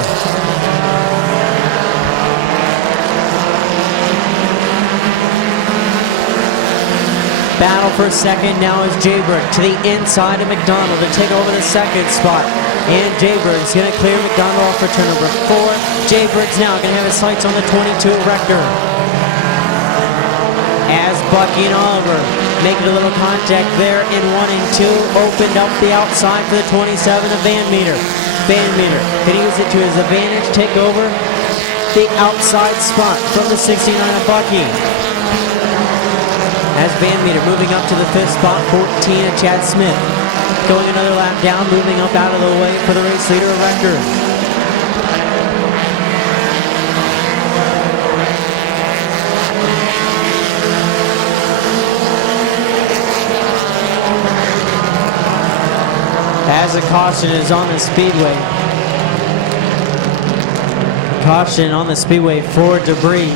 Battle for second now is Jaybird to the inside of McDonald to take over the second spot. And Jaybird is going to clear McDonald off for turn number 4. Jaybird's now going to have his sights on the 22 Rector. As Bucky and Oliver making a little contact there in 1 and 2. Opened up the outside for the 27 of Van Meter. Van Meter can use it to his advantage, take over the outside spot from the 69 of Bucky. As Van Meter moving up to the 5th spot, 14 of Chad Smith. Going another lap down, moving up out of the way for the race leader of Rector. As as a caution is on the speedway. Caution on the speedway for debris.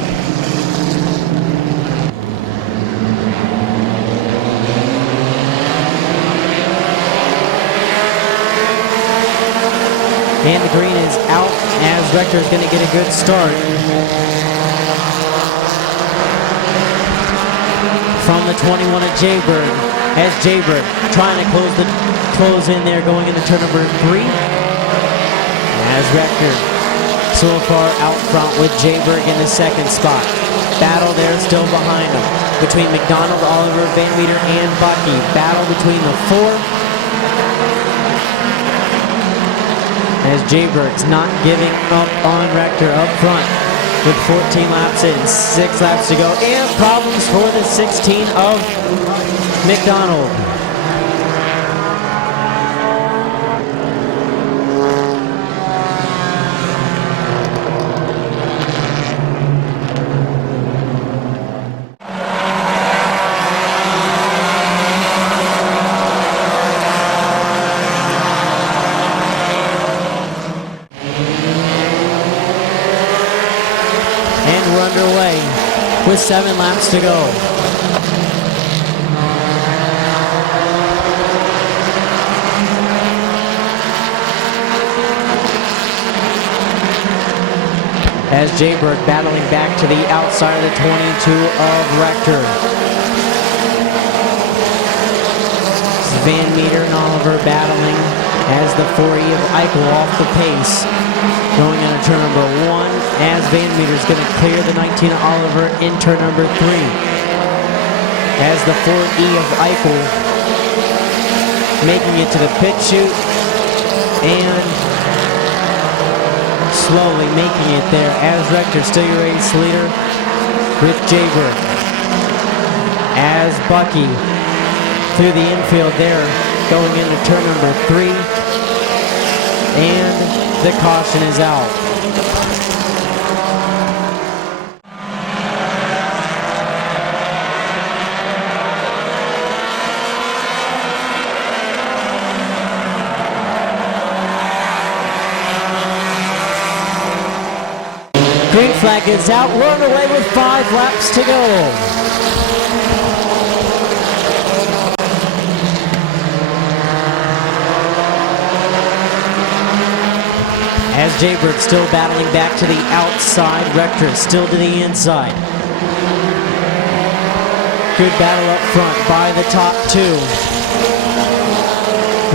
And the green is out as Rector is going to get a good start. From the 21 of Jaybird, as Jaybird trying to close in there, going into turn number 3. As Rector so far out front with Jaybird in the second spot. Battle there still behind him between McDonald, Oliver, Van Meter, and Bucky. Battle between the 4. As Jaybird's not giving up on Rector up front with 14 laps in, 6 laps to go, and problems for the 16 of McDonald. Underway with 7 laps to go. As Jaybird battling back to the outside of the 22 of Rector. Van Meter and Oliver battling as the 4E of Eichel off the pace. Going into turn number 1 as Van Meter is going to clear the 19 of Oliver in turn number 3. As the 4E of Eichel making it to the pit chute and slowly making it there as Rector still your race leader with Jaybird. As Bucky through the infield there going into turn number 3 and the caution is out. Green flag is out. We're underway with 5 laps to go. As Jaybird still battling back to the outside, Rector still to the inside. Good battle up front by the top 2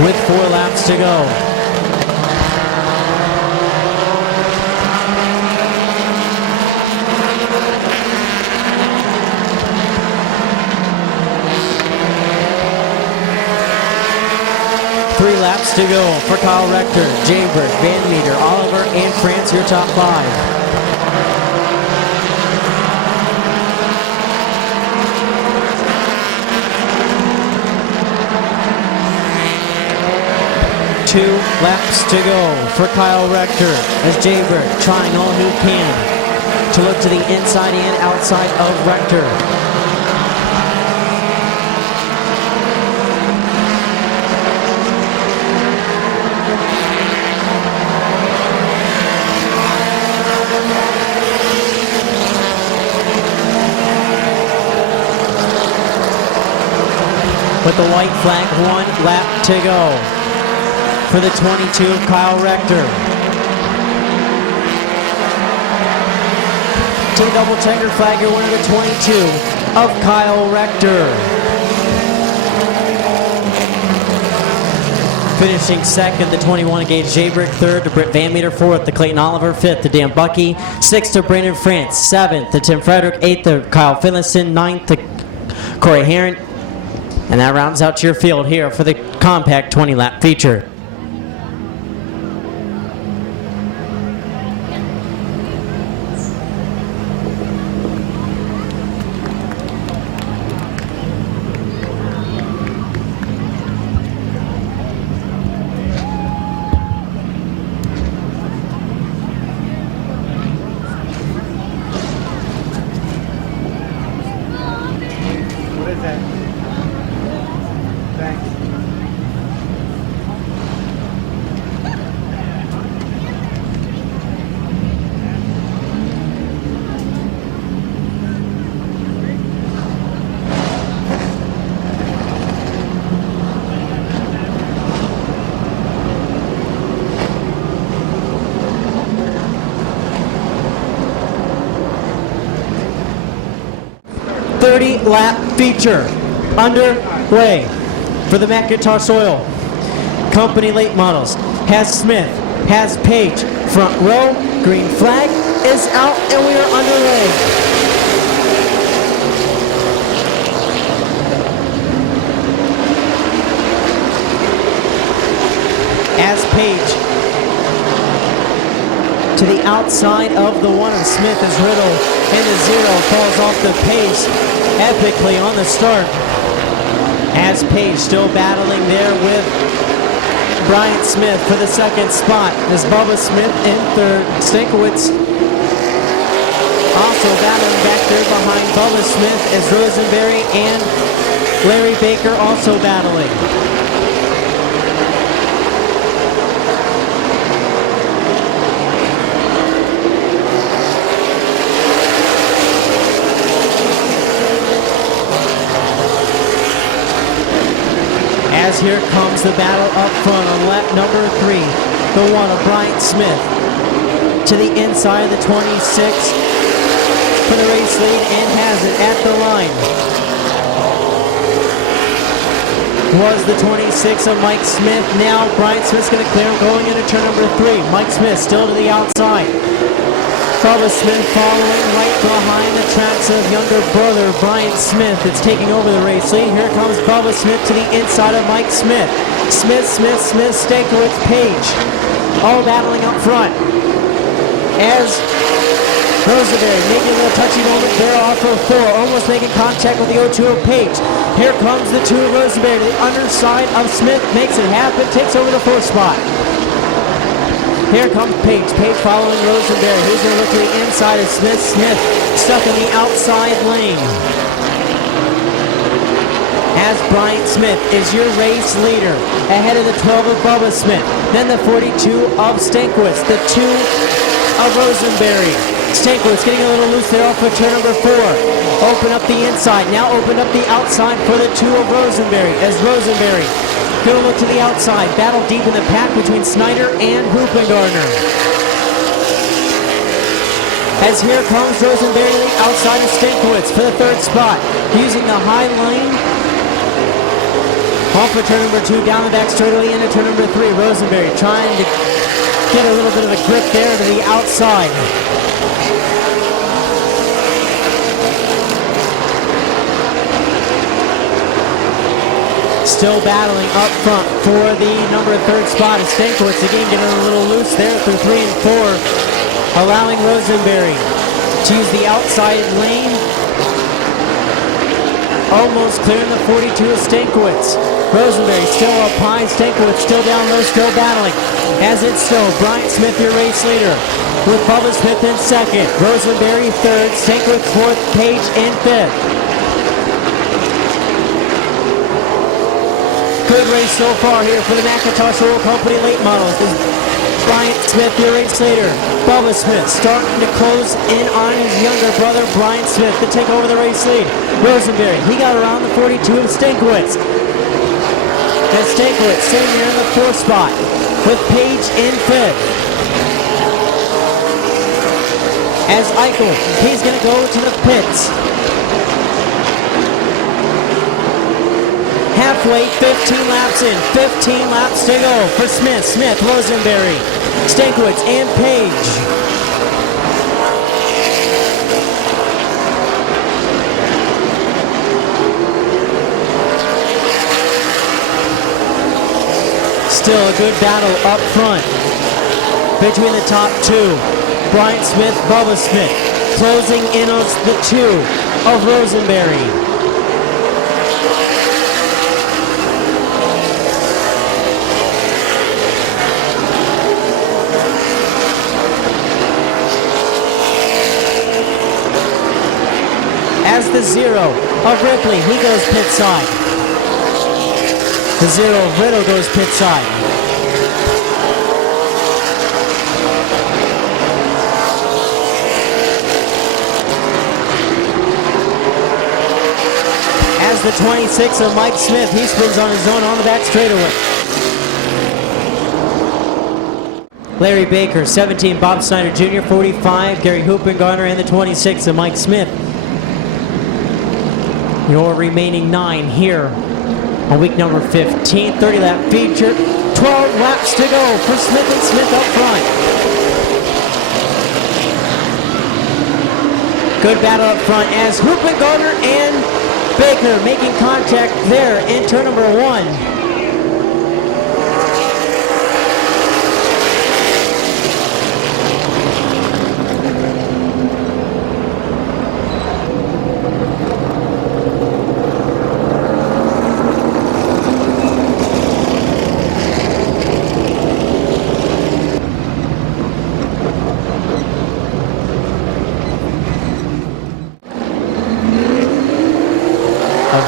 with 4 laps to go. Three laps to go for Kyle Rector, Jaybird, Van Meter, Oliver, and France, your top 5. Two laps to go for Kyle Rector as Jaybird trying all he can to look to the inside and outside of Rector. With the white flag, 1 lap to go for the 22 of Kyle Rector. To the double checker flag, your winner, the 22 of Kyle Rector. Finishing second, the 21 of Gage Jaybird, third to Britt Van Meter, fourth to Clayton Oliver, fifth to Dan Bucky, sixth to Brandon France, seventh to Tim Frederick, eighth to Kyle Finlayson, ninth to Corey Heron. And that rounds out your field here for the compact 20-lap feature. 30-lap feature underway for the McIntosh Oil Company late models. Has Smith, has Page, front row, green flag is out, and we are underway. As Page to the outside of the one of Smith as Riddle in the 0 falls off the pace epically on the start. As Page still battling there with Bryant Smith for the second spot. As Bubba Smith in third. Stankiewicz also battling back there behind Bubba Smith as Rosenberry and Larry Baker also battling. As here comes the battle up front on lap number 3, the one of Bryant Smith to the inside of the 26 for the race lead and has it at the line. Was the 26 of Mike Smith. Now Bryant Smith's going to clear him going into turn number 3. Mike Smith still to the outside. Bubba Smith following right behind the tracks of younger brother Bryant Smith. It's taking over the race lead. Here comes Bubba Smith to the inside of Mike Smith. Smith, Stankiewicz, Page, all battling up front. As Rosenberry making a little touchy moment there off of 4, almost making contact with the 0-2 of Page. Here comes the 2 of Rosenberry to the underside of Smith, makes it happen, takes over the 4th spot. Here comes Page. Page following Rosenberry. Who's going to look to the inside of Smith? Smith stuck in the outside lane. As Bryant Smith is your race leader. Ahead of the 12 of Bubba Smith. Then the 42 of Stankiewicz. The 2 of Rosenberry. Stankiewicz getting a little loose there off of turn number 4. Open up the inside. Now open up the outside for the 2 of Rosenberry. As Rosenberry going to look to the outside. Battle deep in the pack between Snyder and Hoopengarner. As here comes Rosenberry to the outside of Stankiewicz for the 3rd spot. Using the high lane. Off of turn number 2, down the back straightaway into turn number 3. Rosenberry trying to get a little bit of a grip there to the outside. Still battling up front for the number 3rd spot. Stankiewicz again getting a little loose there through 3 and 4, allowing Rosenberry to use the outside lane. Almost clearing the 42 of Stankiewicz. Rosenberry still up high. Stankiewicz still down low, still battling. As it's still Bryant Smith, your race leader, with Bubba Smith in 2nd. Rosenberry 3rd. Stankiewicz 4th. Page in 5th. Good race so far here for the McIntosh Oil Company late models. Bryant Smith, your race leader. Bubba Smith starting to close in on his younger brother, Bryant Smith, to take over the race lead. Rosenberry, he got around the 42 of Stankiewicz. And Stankiewicz sitting there in the 4th spot with Page in 5th. As Eichel, he's going to go to the pits. Halfway, 15 laps in, 15 laps to go for Smith. Smith, Rosenberry, Stankiewicz, and Page. Still a good battle up front between the top 2. Bryant Smith, Bubba Smith, closing in on the 2 of Rosenberry. As the 0 of Ripley, he goes pit side. The 0 of Riddle goes pit side. As the 26 of Mike Smith, he spins on his own on the back straightaway. Larry Baker, 17, Bob Snyder Jr., 45, Gary Hoopengarner, and the 26 of Mike Smith. your remaining 9 here on week number 15. 30-lap feature. 12 laps to go for Smith and Smith up front. Good battle up front as Hoopengartner and Baker making contact there in turn number 1.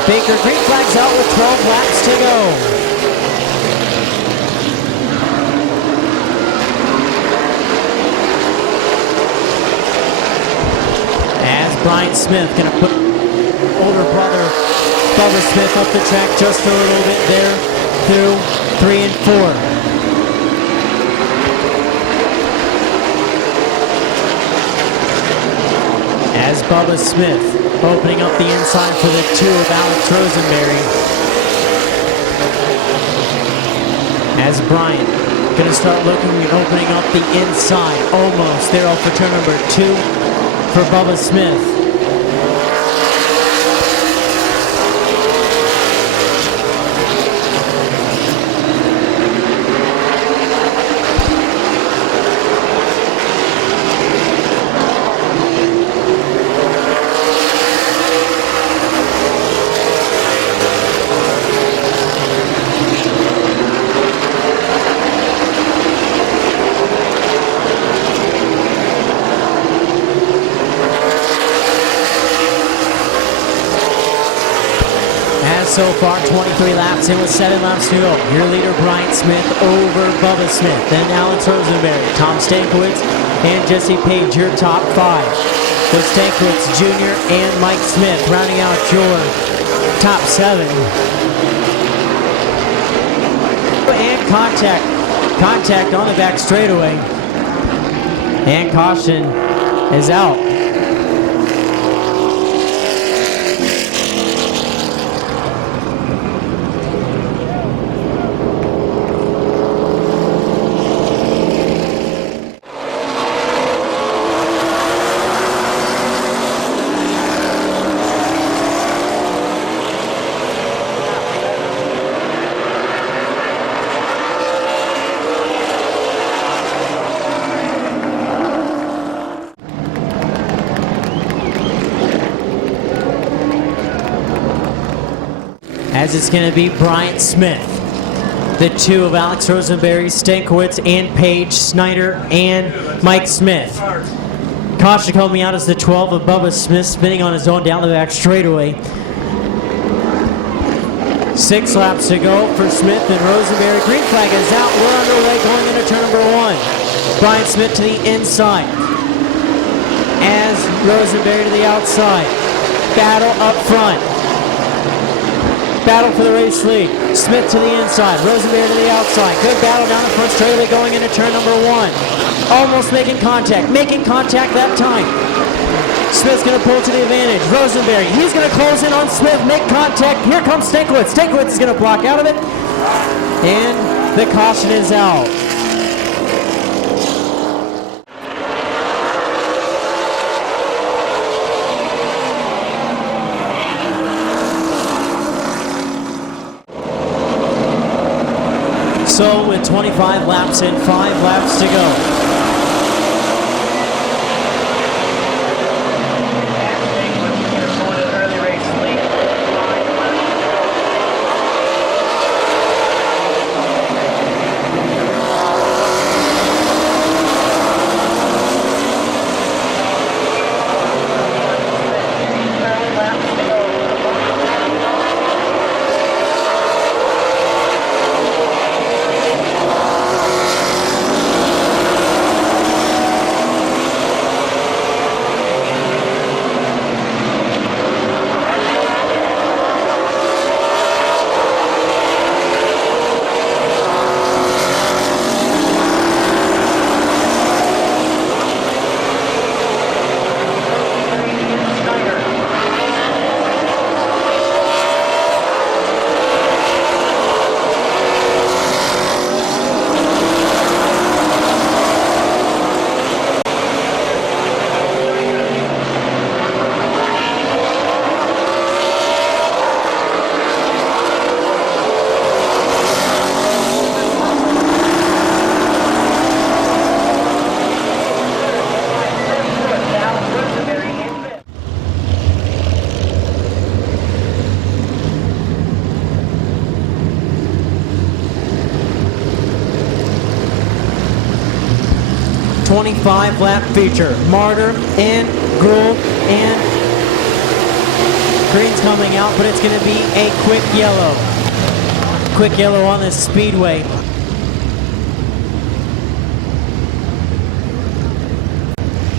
Baker, green flags out with 12 laps to go. As Brian Smith going to put older brother Bubba Smith up the track just a little bit there through 3 and 4. As Bubba Smith opening up the inside for the 2 of Alex Rosenberry. As Bryant going to start looking and opening up the inside. Almost there off for turn number 2 for Bubba Smith. So far, 23 laps in with 7 laps to go. Your leader, Brian Smith, over Bubba Smith. Then Alex Rosenberry, Tom Stankiewicz, and Jesse Page, your top 5. With Stankiewicz Jr. and Mike Smith rounding out your top 7. And contact on the back straightaway. And caution is out. As it's going to be Bryant Smith, the 2 of Alex Rosenberry, Stankiewicz, and Page, Snyder, and Mike Smith. Caution coming out as the 12 of Bubba Smith, spinning on his own down the back straightaway. 6 laps to go for Smith and Rosenberry. Green flag is out. We're underway going into turn number 1. Bryant Smith to the inside as Rosenberry to the outside. Battle up front. Battle for the race lead. Smith to the inside. Rosenberry to the outside. Good battle down the front straightaway going into turn number 1. Almost making contact. Making contact that time. Smith's going to pull to the advantage. Rosenberry, he's going to close in on Smith. Make contact. Here comes Stankiewicz. Stankiewicz is going to block out of it. And the caution is out. So with 25 laps and 5 laps to go. 25 lap feature. Martyr and Gruel and green's coming out, but it's going to be a quick yellow. Quick yellow on this speedway.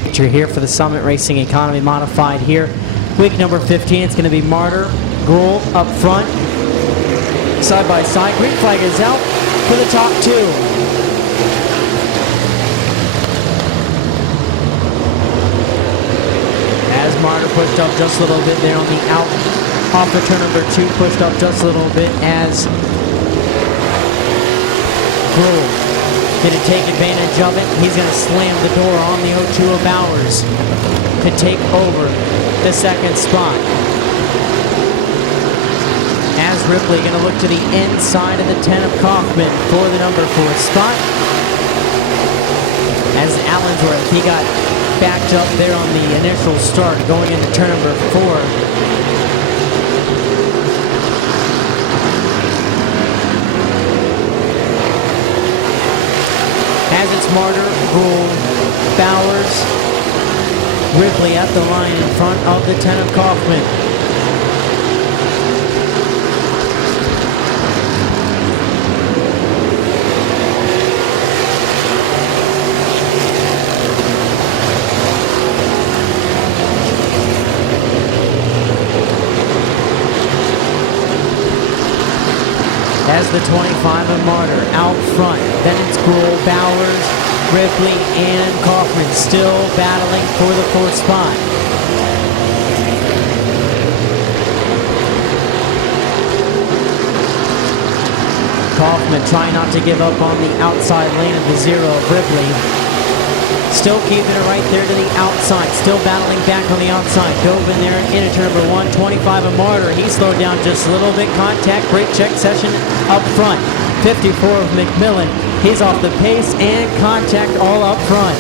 Feature here for the Summit Racing Economy Modified here. Week number 15, it's going to be Martyr, Gruel up front. Side by side, green flag is out for the top two. As Martyr pushed up just a little bit there on the out, off the turn number 2, pushed up just a little bit as Gruel going to take advantage of it. He's going to slam the door on the 02 of Bowers to take over the second spot. As Ripley going to look to the inside of the 10 of Kaufman for the number 4 spot. As Allensworth, he got backed up there on the initial start going into turn number 4. As it's Martyr, Gruel, Bowers, Ripley at the line in front of the 10 of Kaufman. As the 25 of Martyr out front, then it's Gruel, Bowers, Ripley, and Kaufman still battling for the 4th spot. Kaufman trying not to give up on the outside lane of the 0 of Ripley. Still keeping it right there to the outside. Still battling back on the outside. Dove in there and into turn number 1. 25 of Martyr. He slowed down just a little bit. Contact. Brake check session up front. 54 of McMillan. He's off the pace and contact all up front.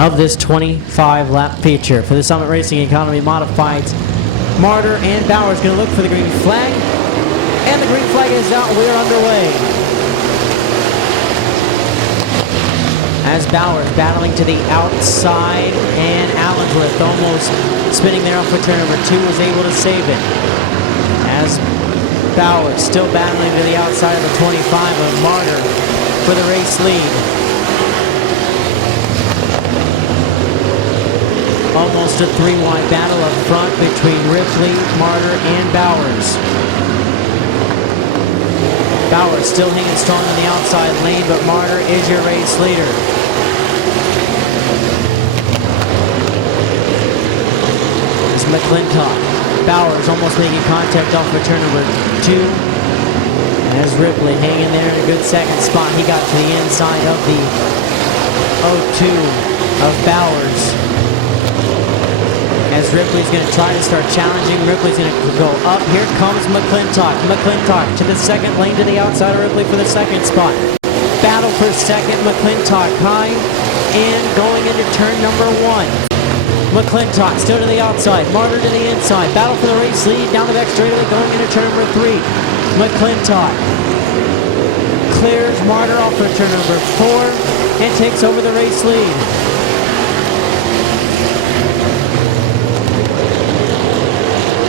Of this 25 lap feature for the Summit Racing Economy Modifieds, Martyr and Bowers going to look for the green flag, and the green flag is out. We're underway. As Bowers battling to the outside, and Allensworth almost spinning there off for turn number 2 was able to save it. As Bowers still battling to the outside of the 25 of Martyr for the race lead. Almost a 3-wide battle up front between Ripley, Martyr, and Bowers. Bowers still hanging strong on the outside lane, but Martyr is your race leader. It's McClintock. Bowers almost making contact off return number 2. As Ripley hanging there in a good second spot. He got to the inside of the 02 of Bowers. As Ripley's going to try to start challenging. Ripley's going to go up. Here comes McClintock. McClintock to the second lane to the outside of Ripley for the second spot. Battle for second. McClintock high and going into turn number 1. McClintock still to the outside. Martyr to the inside. Battle for the race lead down the back straightaway going into turn number 3. McClintock clears Martyr off for turn number 4 and takes over the race lead.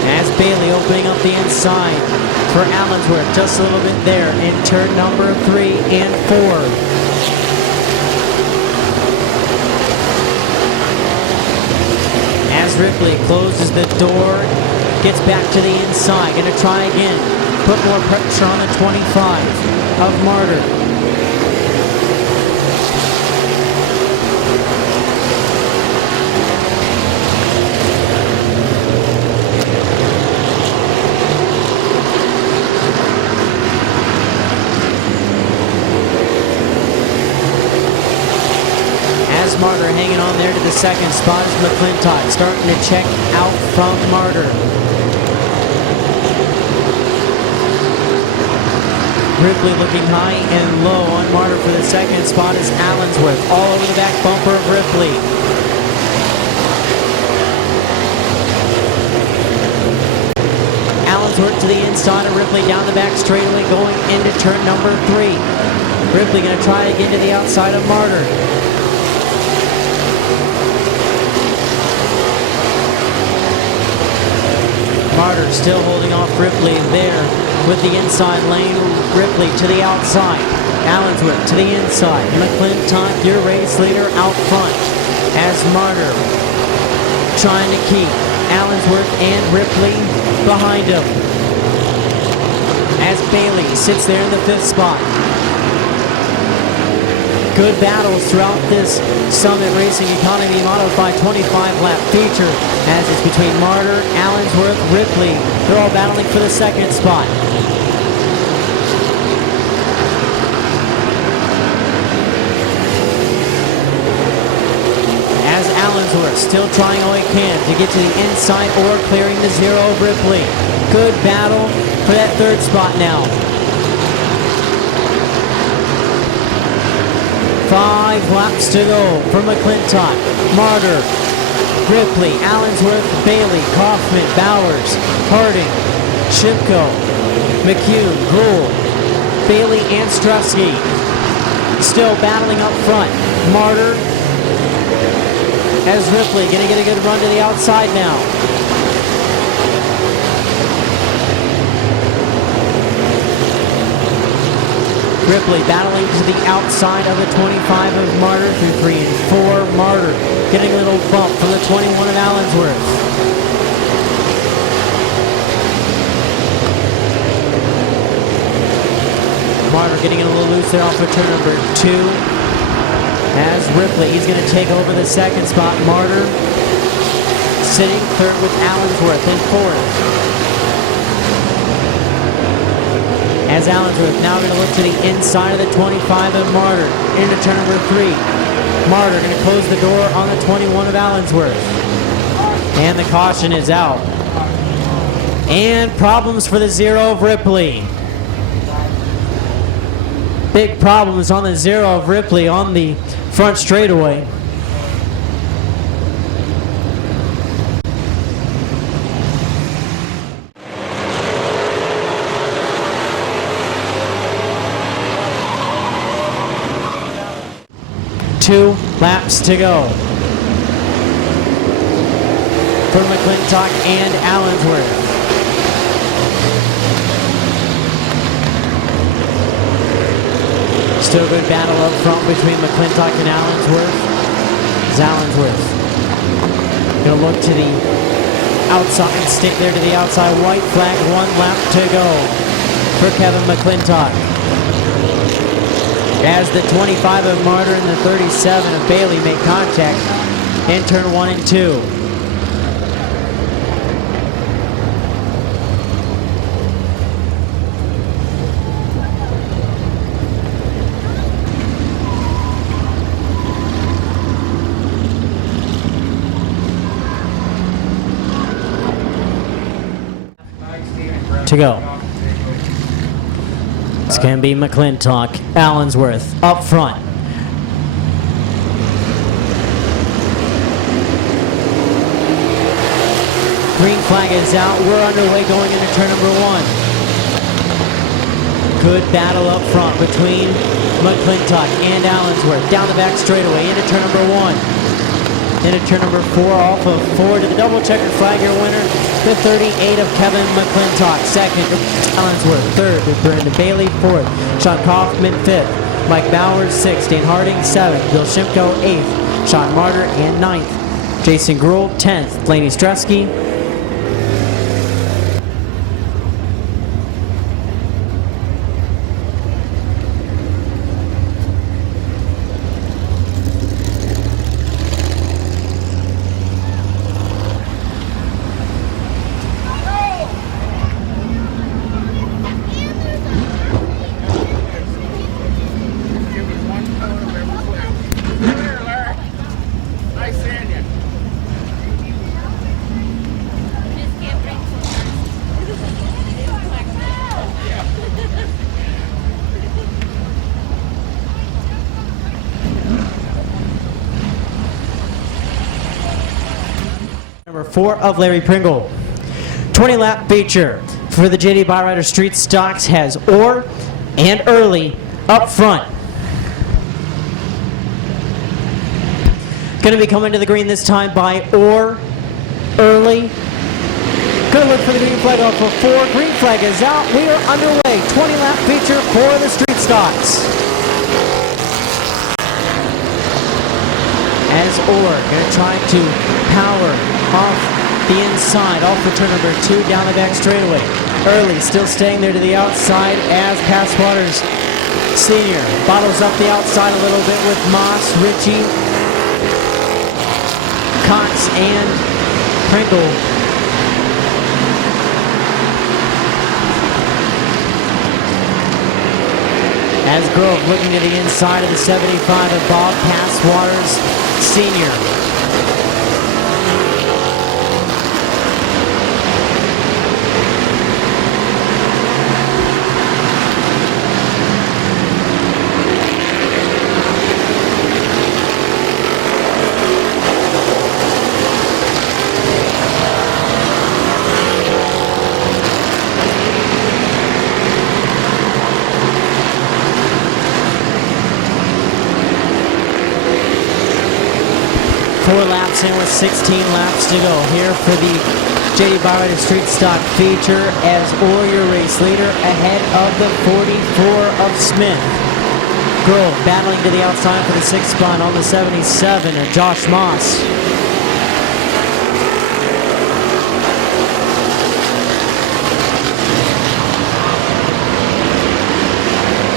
As Bailey opening up the inside for Allensworth, just a little bit there in turn number 3 and 4. As Ripley closes the door, gets back to the inside, going to try again, put more pressure on the 25 of Martyr. Martyr hanging on there to the second spot is McClintock starting to check out from Martyr. Ripley looking high and low on Martyr for the second spot is Allensworth. All over the back bumper of Ripley. Allensworth to the inside of Ripley down the back straightaway going into turn number 3. Ripley going to try again to the outside of Martyr. Martyr still holding off Ripley there with the inside lane. Ripley to the outside. Allensworth to the inside. McClintock, your race leader, out front as Martyr trying to keep Allensworth and Ripley behind him as Bailey sits there in the 5th spot. Good battles throughout this Summit Racing Economy Modified 25-lap feature as it's between Martyr, Allensworth, Ripley. They're all battling for the 2nd spot. As Allensworth still trying all he can to get to the inside or clearing the 0 of Ripley. Good battle for that 3rd spot now. 5 laps to go for McClintock. Martyr, Ripley, Allensworth, Bailey, Kaufman, Bowers, Harding, Shimko, McHugh, Gould, Bailey, and Strusky. Still battling up front. Martyr as Ripley going to get a good run to the outside now. Ripley battling to the outside of the 25 of Martyr through 3 and 4. Martyr getting a little bump from the 21 of Allensworth. Martyr getting a little loose there off of turn number 2. As Ripley, he's going to take over the 2nd spot. Martyr sitting 3rd with Allensworth in 4th. As Allensworth now going to look to the inside of the 25 of Martyr into turn number 3. Martyr going to close the door on the 21 of Allensworth. And the caution is out. And problems for the 0 of Ripley. Big problems on the 0 of Ripley on the front straightaway. Two laps to go for McClintock and Allensworth. Still good battle up front between McClintock and Allensworth. As Allensworth going to look to the outside and stick there to the outside. White flag, 1 lap to go for Kevin McClintock. As the 25 of Martyr and the 37 of Bailey make contact in turn 1 and 2. To go. It's going to be McClintock, Allensworth up front. Green flag is out. We're underway going into turn number 1. Good battle up front between McClintock and Allensworth. Down the back straightaway into turn number 1. Into turn number 4, off of 4 to the double checkered flag, your winner, the 38 of Kevin McClintock. 2nd, Allensworth. 3rd, with Brandon Bailey. 4th, Sean Kaufman. 5th, Mike Bowers. 6th, Dan Harding. 7th, Bill Shimko. 8th, Sean Martyr. And 9th, Jason Gould. 10th, Blaney Stresky. Number 4 of Larry Pringle. 20-lap feature for the JD Byrider Street Stocks has Orr and Early up front. Going to be coming to the green this time by Orr, Early. Going to look for the green flag off of 4. Green flag is out. We are underway. 20-lap feature for the Street Stocks. As Orr going to try to power off the inside, off for turn number 2, down the back straightaway. Early still staying there to the outside as Passwater's Senior bottles up the outside a little bit with Moss, Ritchie, Cox, and Pringle. As Grove looking at the inside of the 75 of Bob Passwaters Senior. In with 16 laps to go here for the JD Byrider Street Stock feature as Orr, your race leader, ahead of the 44 of Smith. Grove battling to the outside for the 6th spot on the 77 of Josh Moss.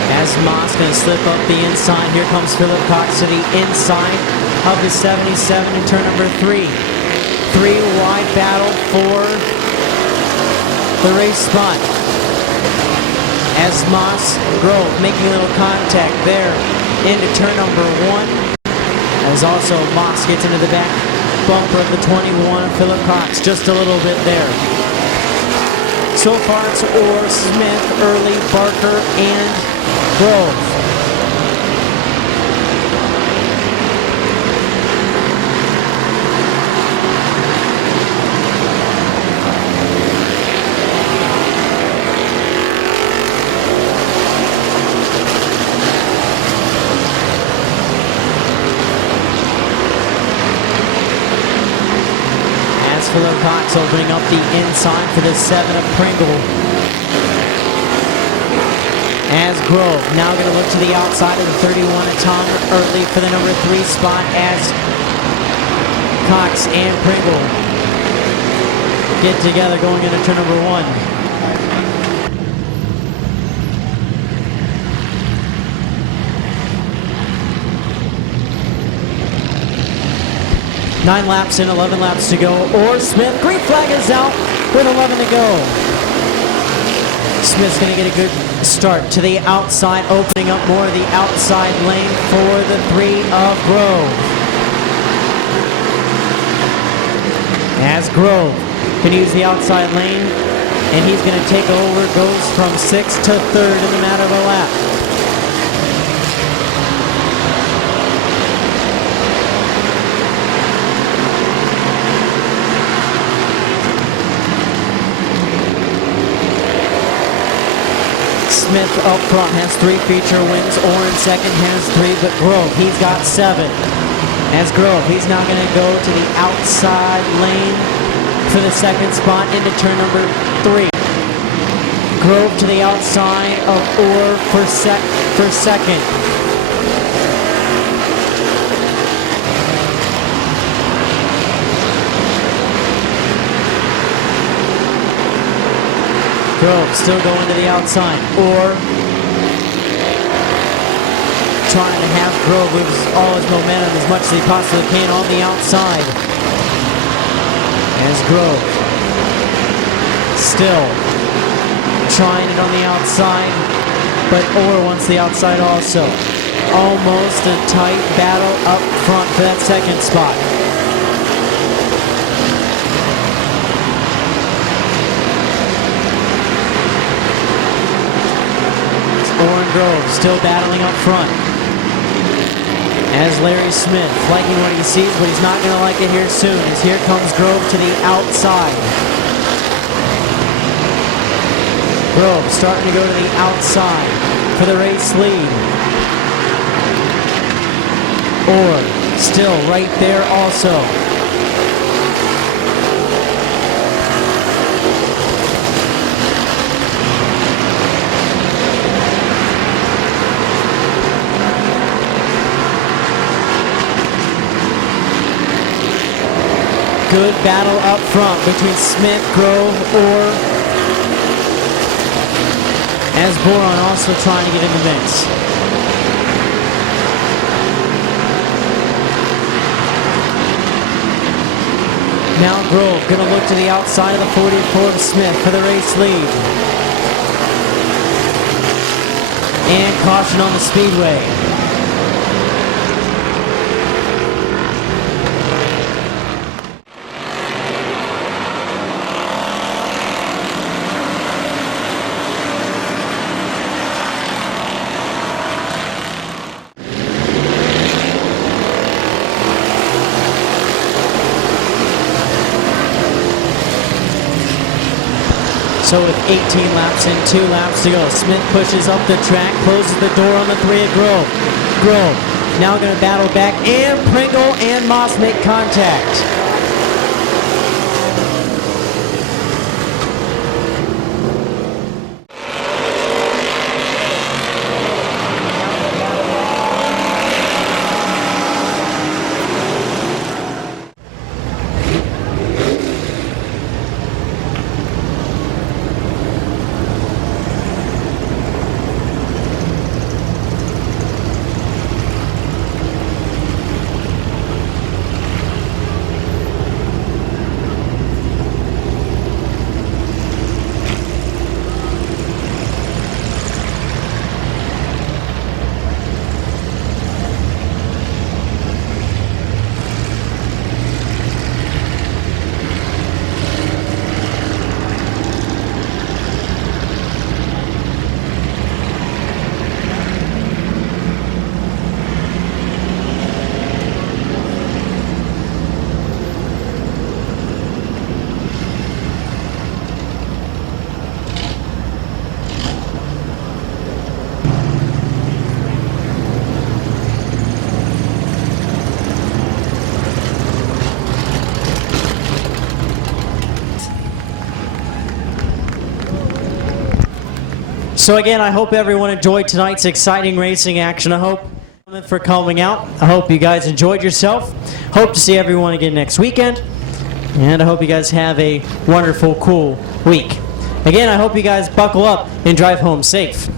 As Moss going to slip up the inside, here comes Philip Cox to the inside of the 77 in turn number 3. 3-wide battle for the race spot. As Moss, Grove making a little contact there into turn number 1. As also Moss gets into the back bumper of the 21, Philip Cox just a little bit there. So far it's Orr, Smith, Early, Barker, and Grove. Philip Cox opening up the inside for the 7 of Pringle. As Grove now going to look to the outside of the 31 of Tom Early for the number 3 spot as Cox and Pringle get together going into turn number 1. 9 laps in, 11 laps to go. Orr, Smith, green flag is out with 11 to go. Smith's going to get a good start to the outside, opening up more of the outside lane for the 3 of Grove. As Grove can use the outside lane, and he's going to take over, goes from 6th to 3rd in the matter of a lap. Smith up front has 3 feature wins. Orr in second has 3, but Grove, he's got 7. As Grove, he's now going to go to the outside lane for the 2nd spot into turn number 3. Grove to the outside of Orr for second. Grove still going to the outside. Orr trying to have Grove lose all his momentum as much as he possibly can on the outside. As Grove still trying it on the outside, but Orr wants the outside also. Almost a tight battle up front for that 2nd spot. Orr and Grove still battling up front. As Larry Smith liking what he sees, but he's not going to like it here soon, as here comes Grove to the outside. Grove starting to go to the outside for the race lead. Orr still right there also. Good battle up front between Smith, Grove, Orr, as Boron also trying to get in the mix. Now Grove going to look to the outside of the 44 of Smith for the race lead. And caution on the speedway. So with 18 laps and 2 laps to go, Smith pushes up the track, closes the door on the 3 at Grove. Grove now going to battle back, and Pringle and Moss make contact. So again, I hope everyone enjoyed tonight's exciting racing action. I hope for coming out. I hope you guys enjoyed yourself. Hope to see everyone again next weekend. And I hope you guys have a wonderful, cool week. Again, I hope you guys buckle up and drive home safe.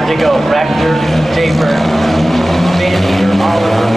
5 to go. Rector, Jafer, Van Oliver,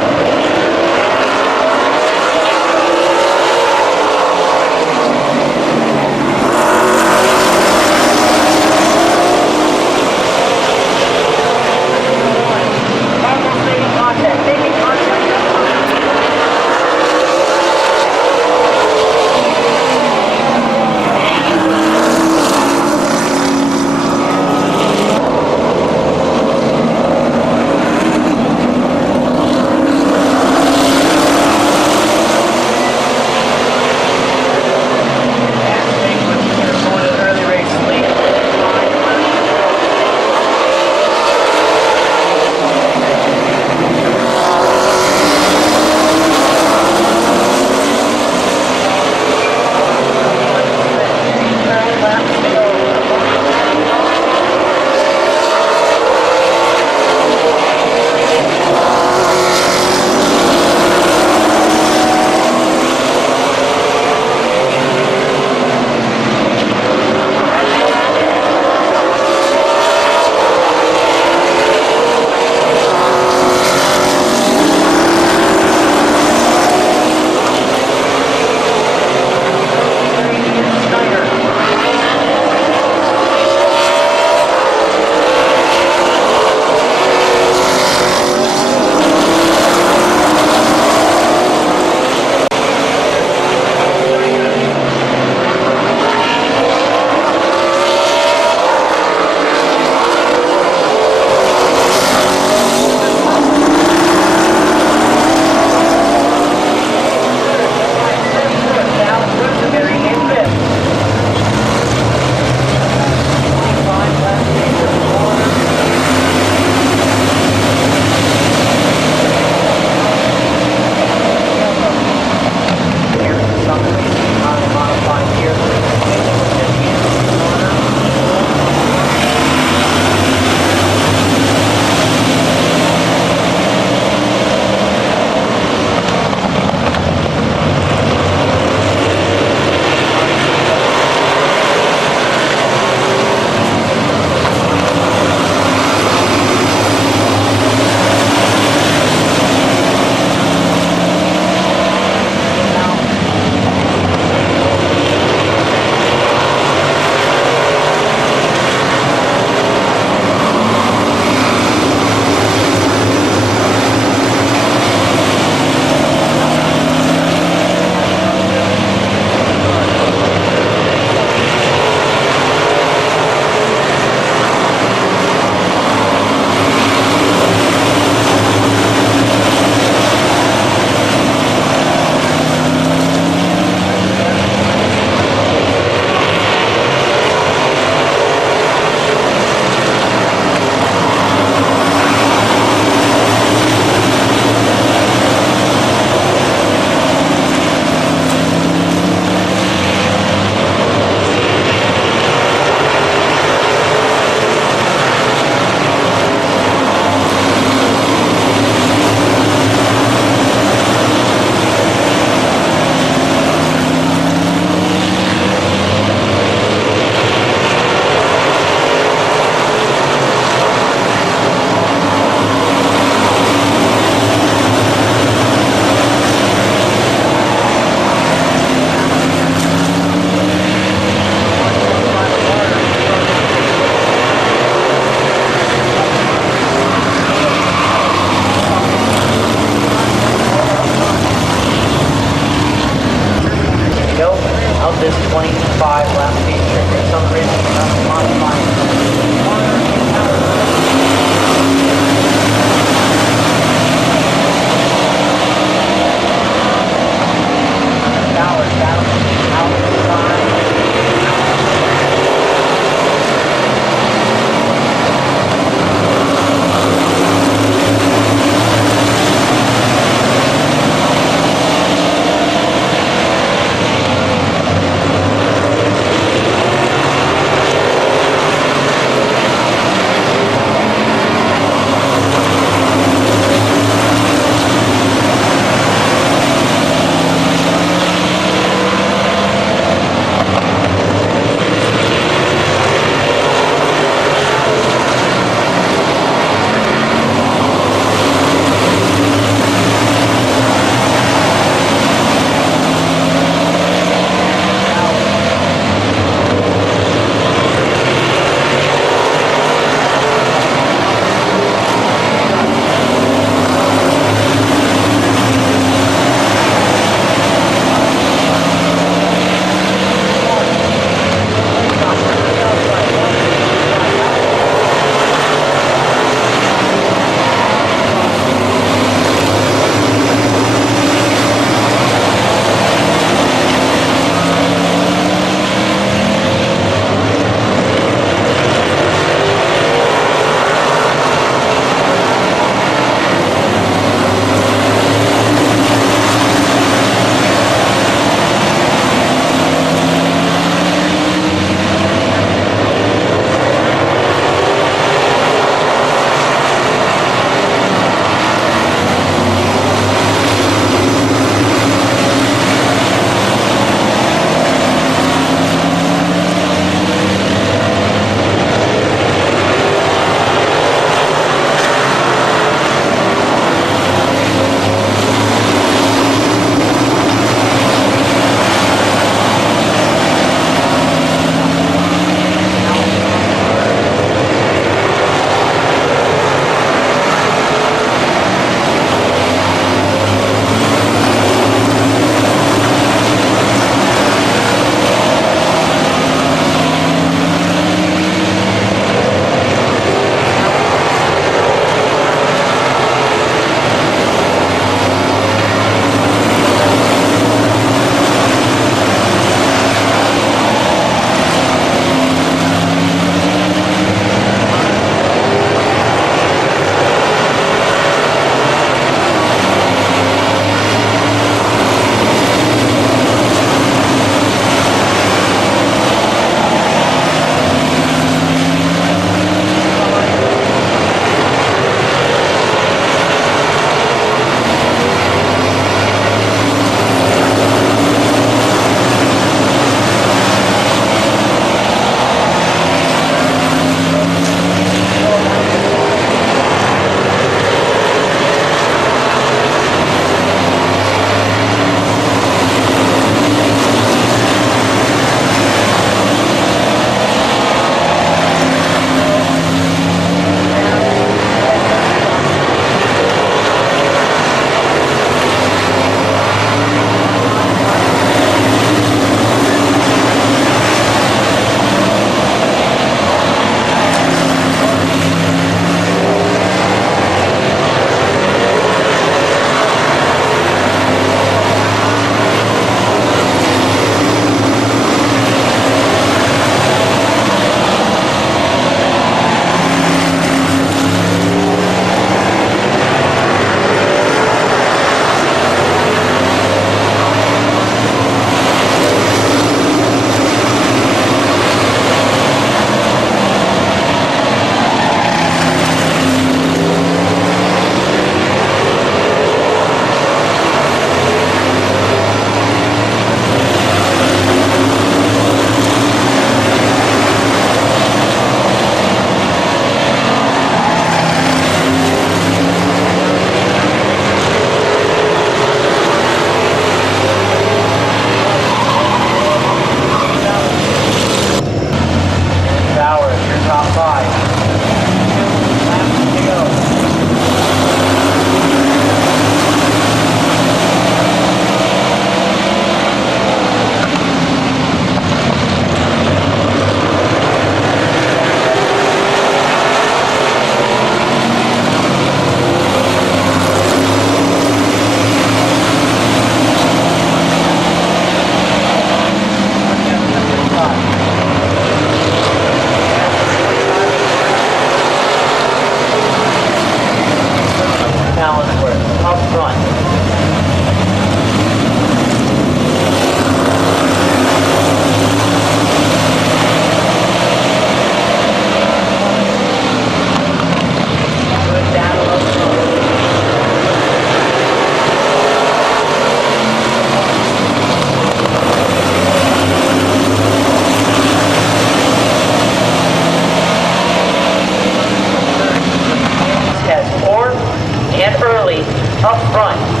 Billy up front.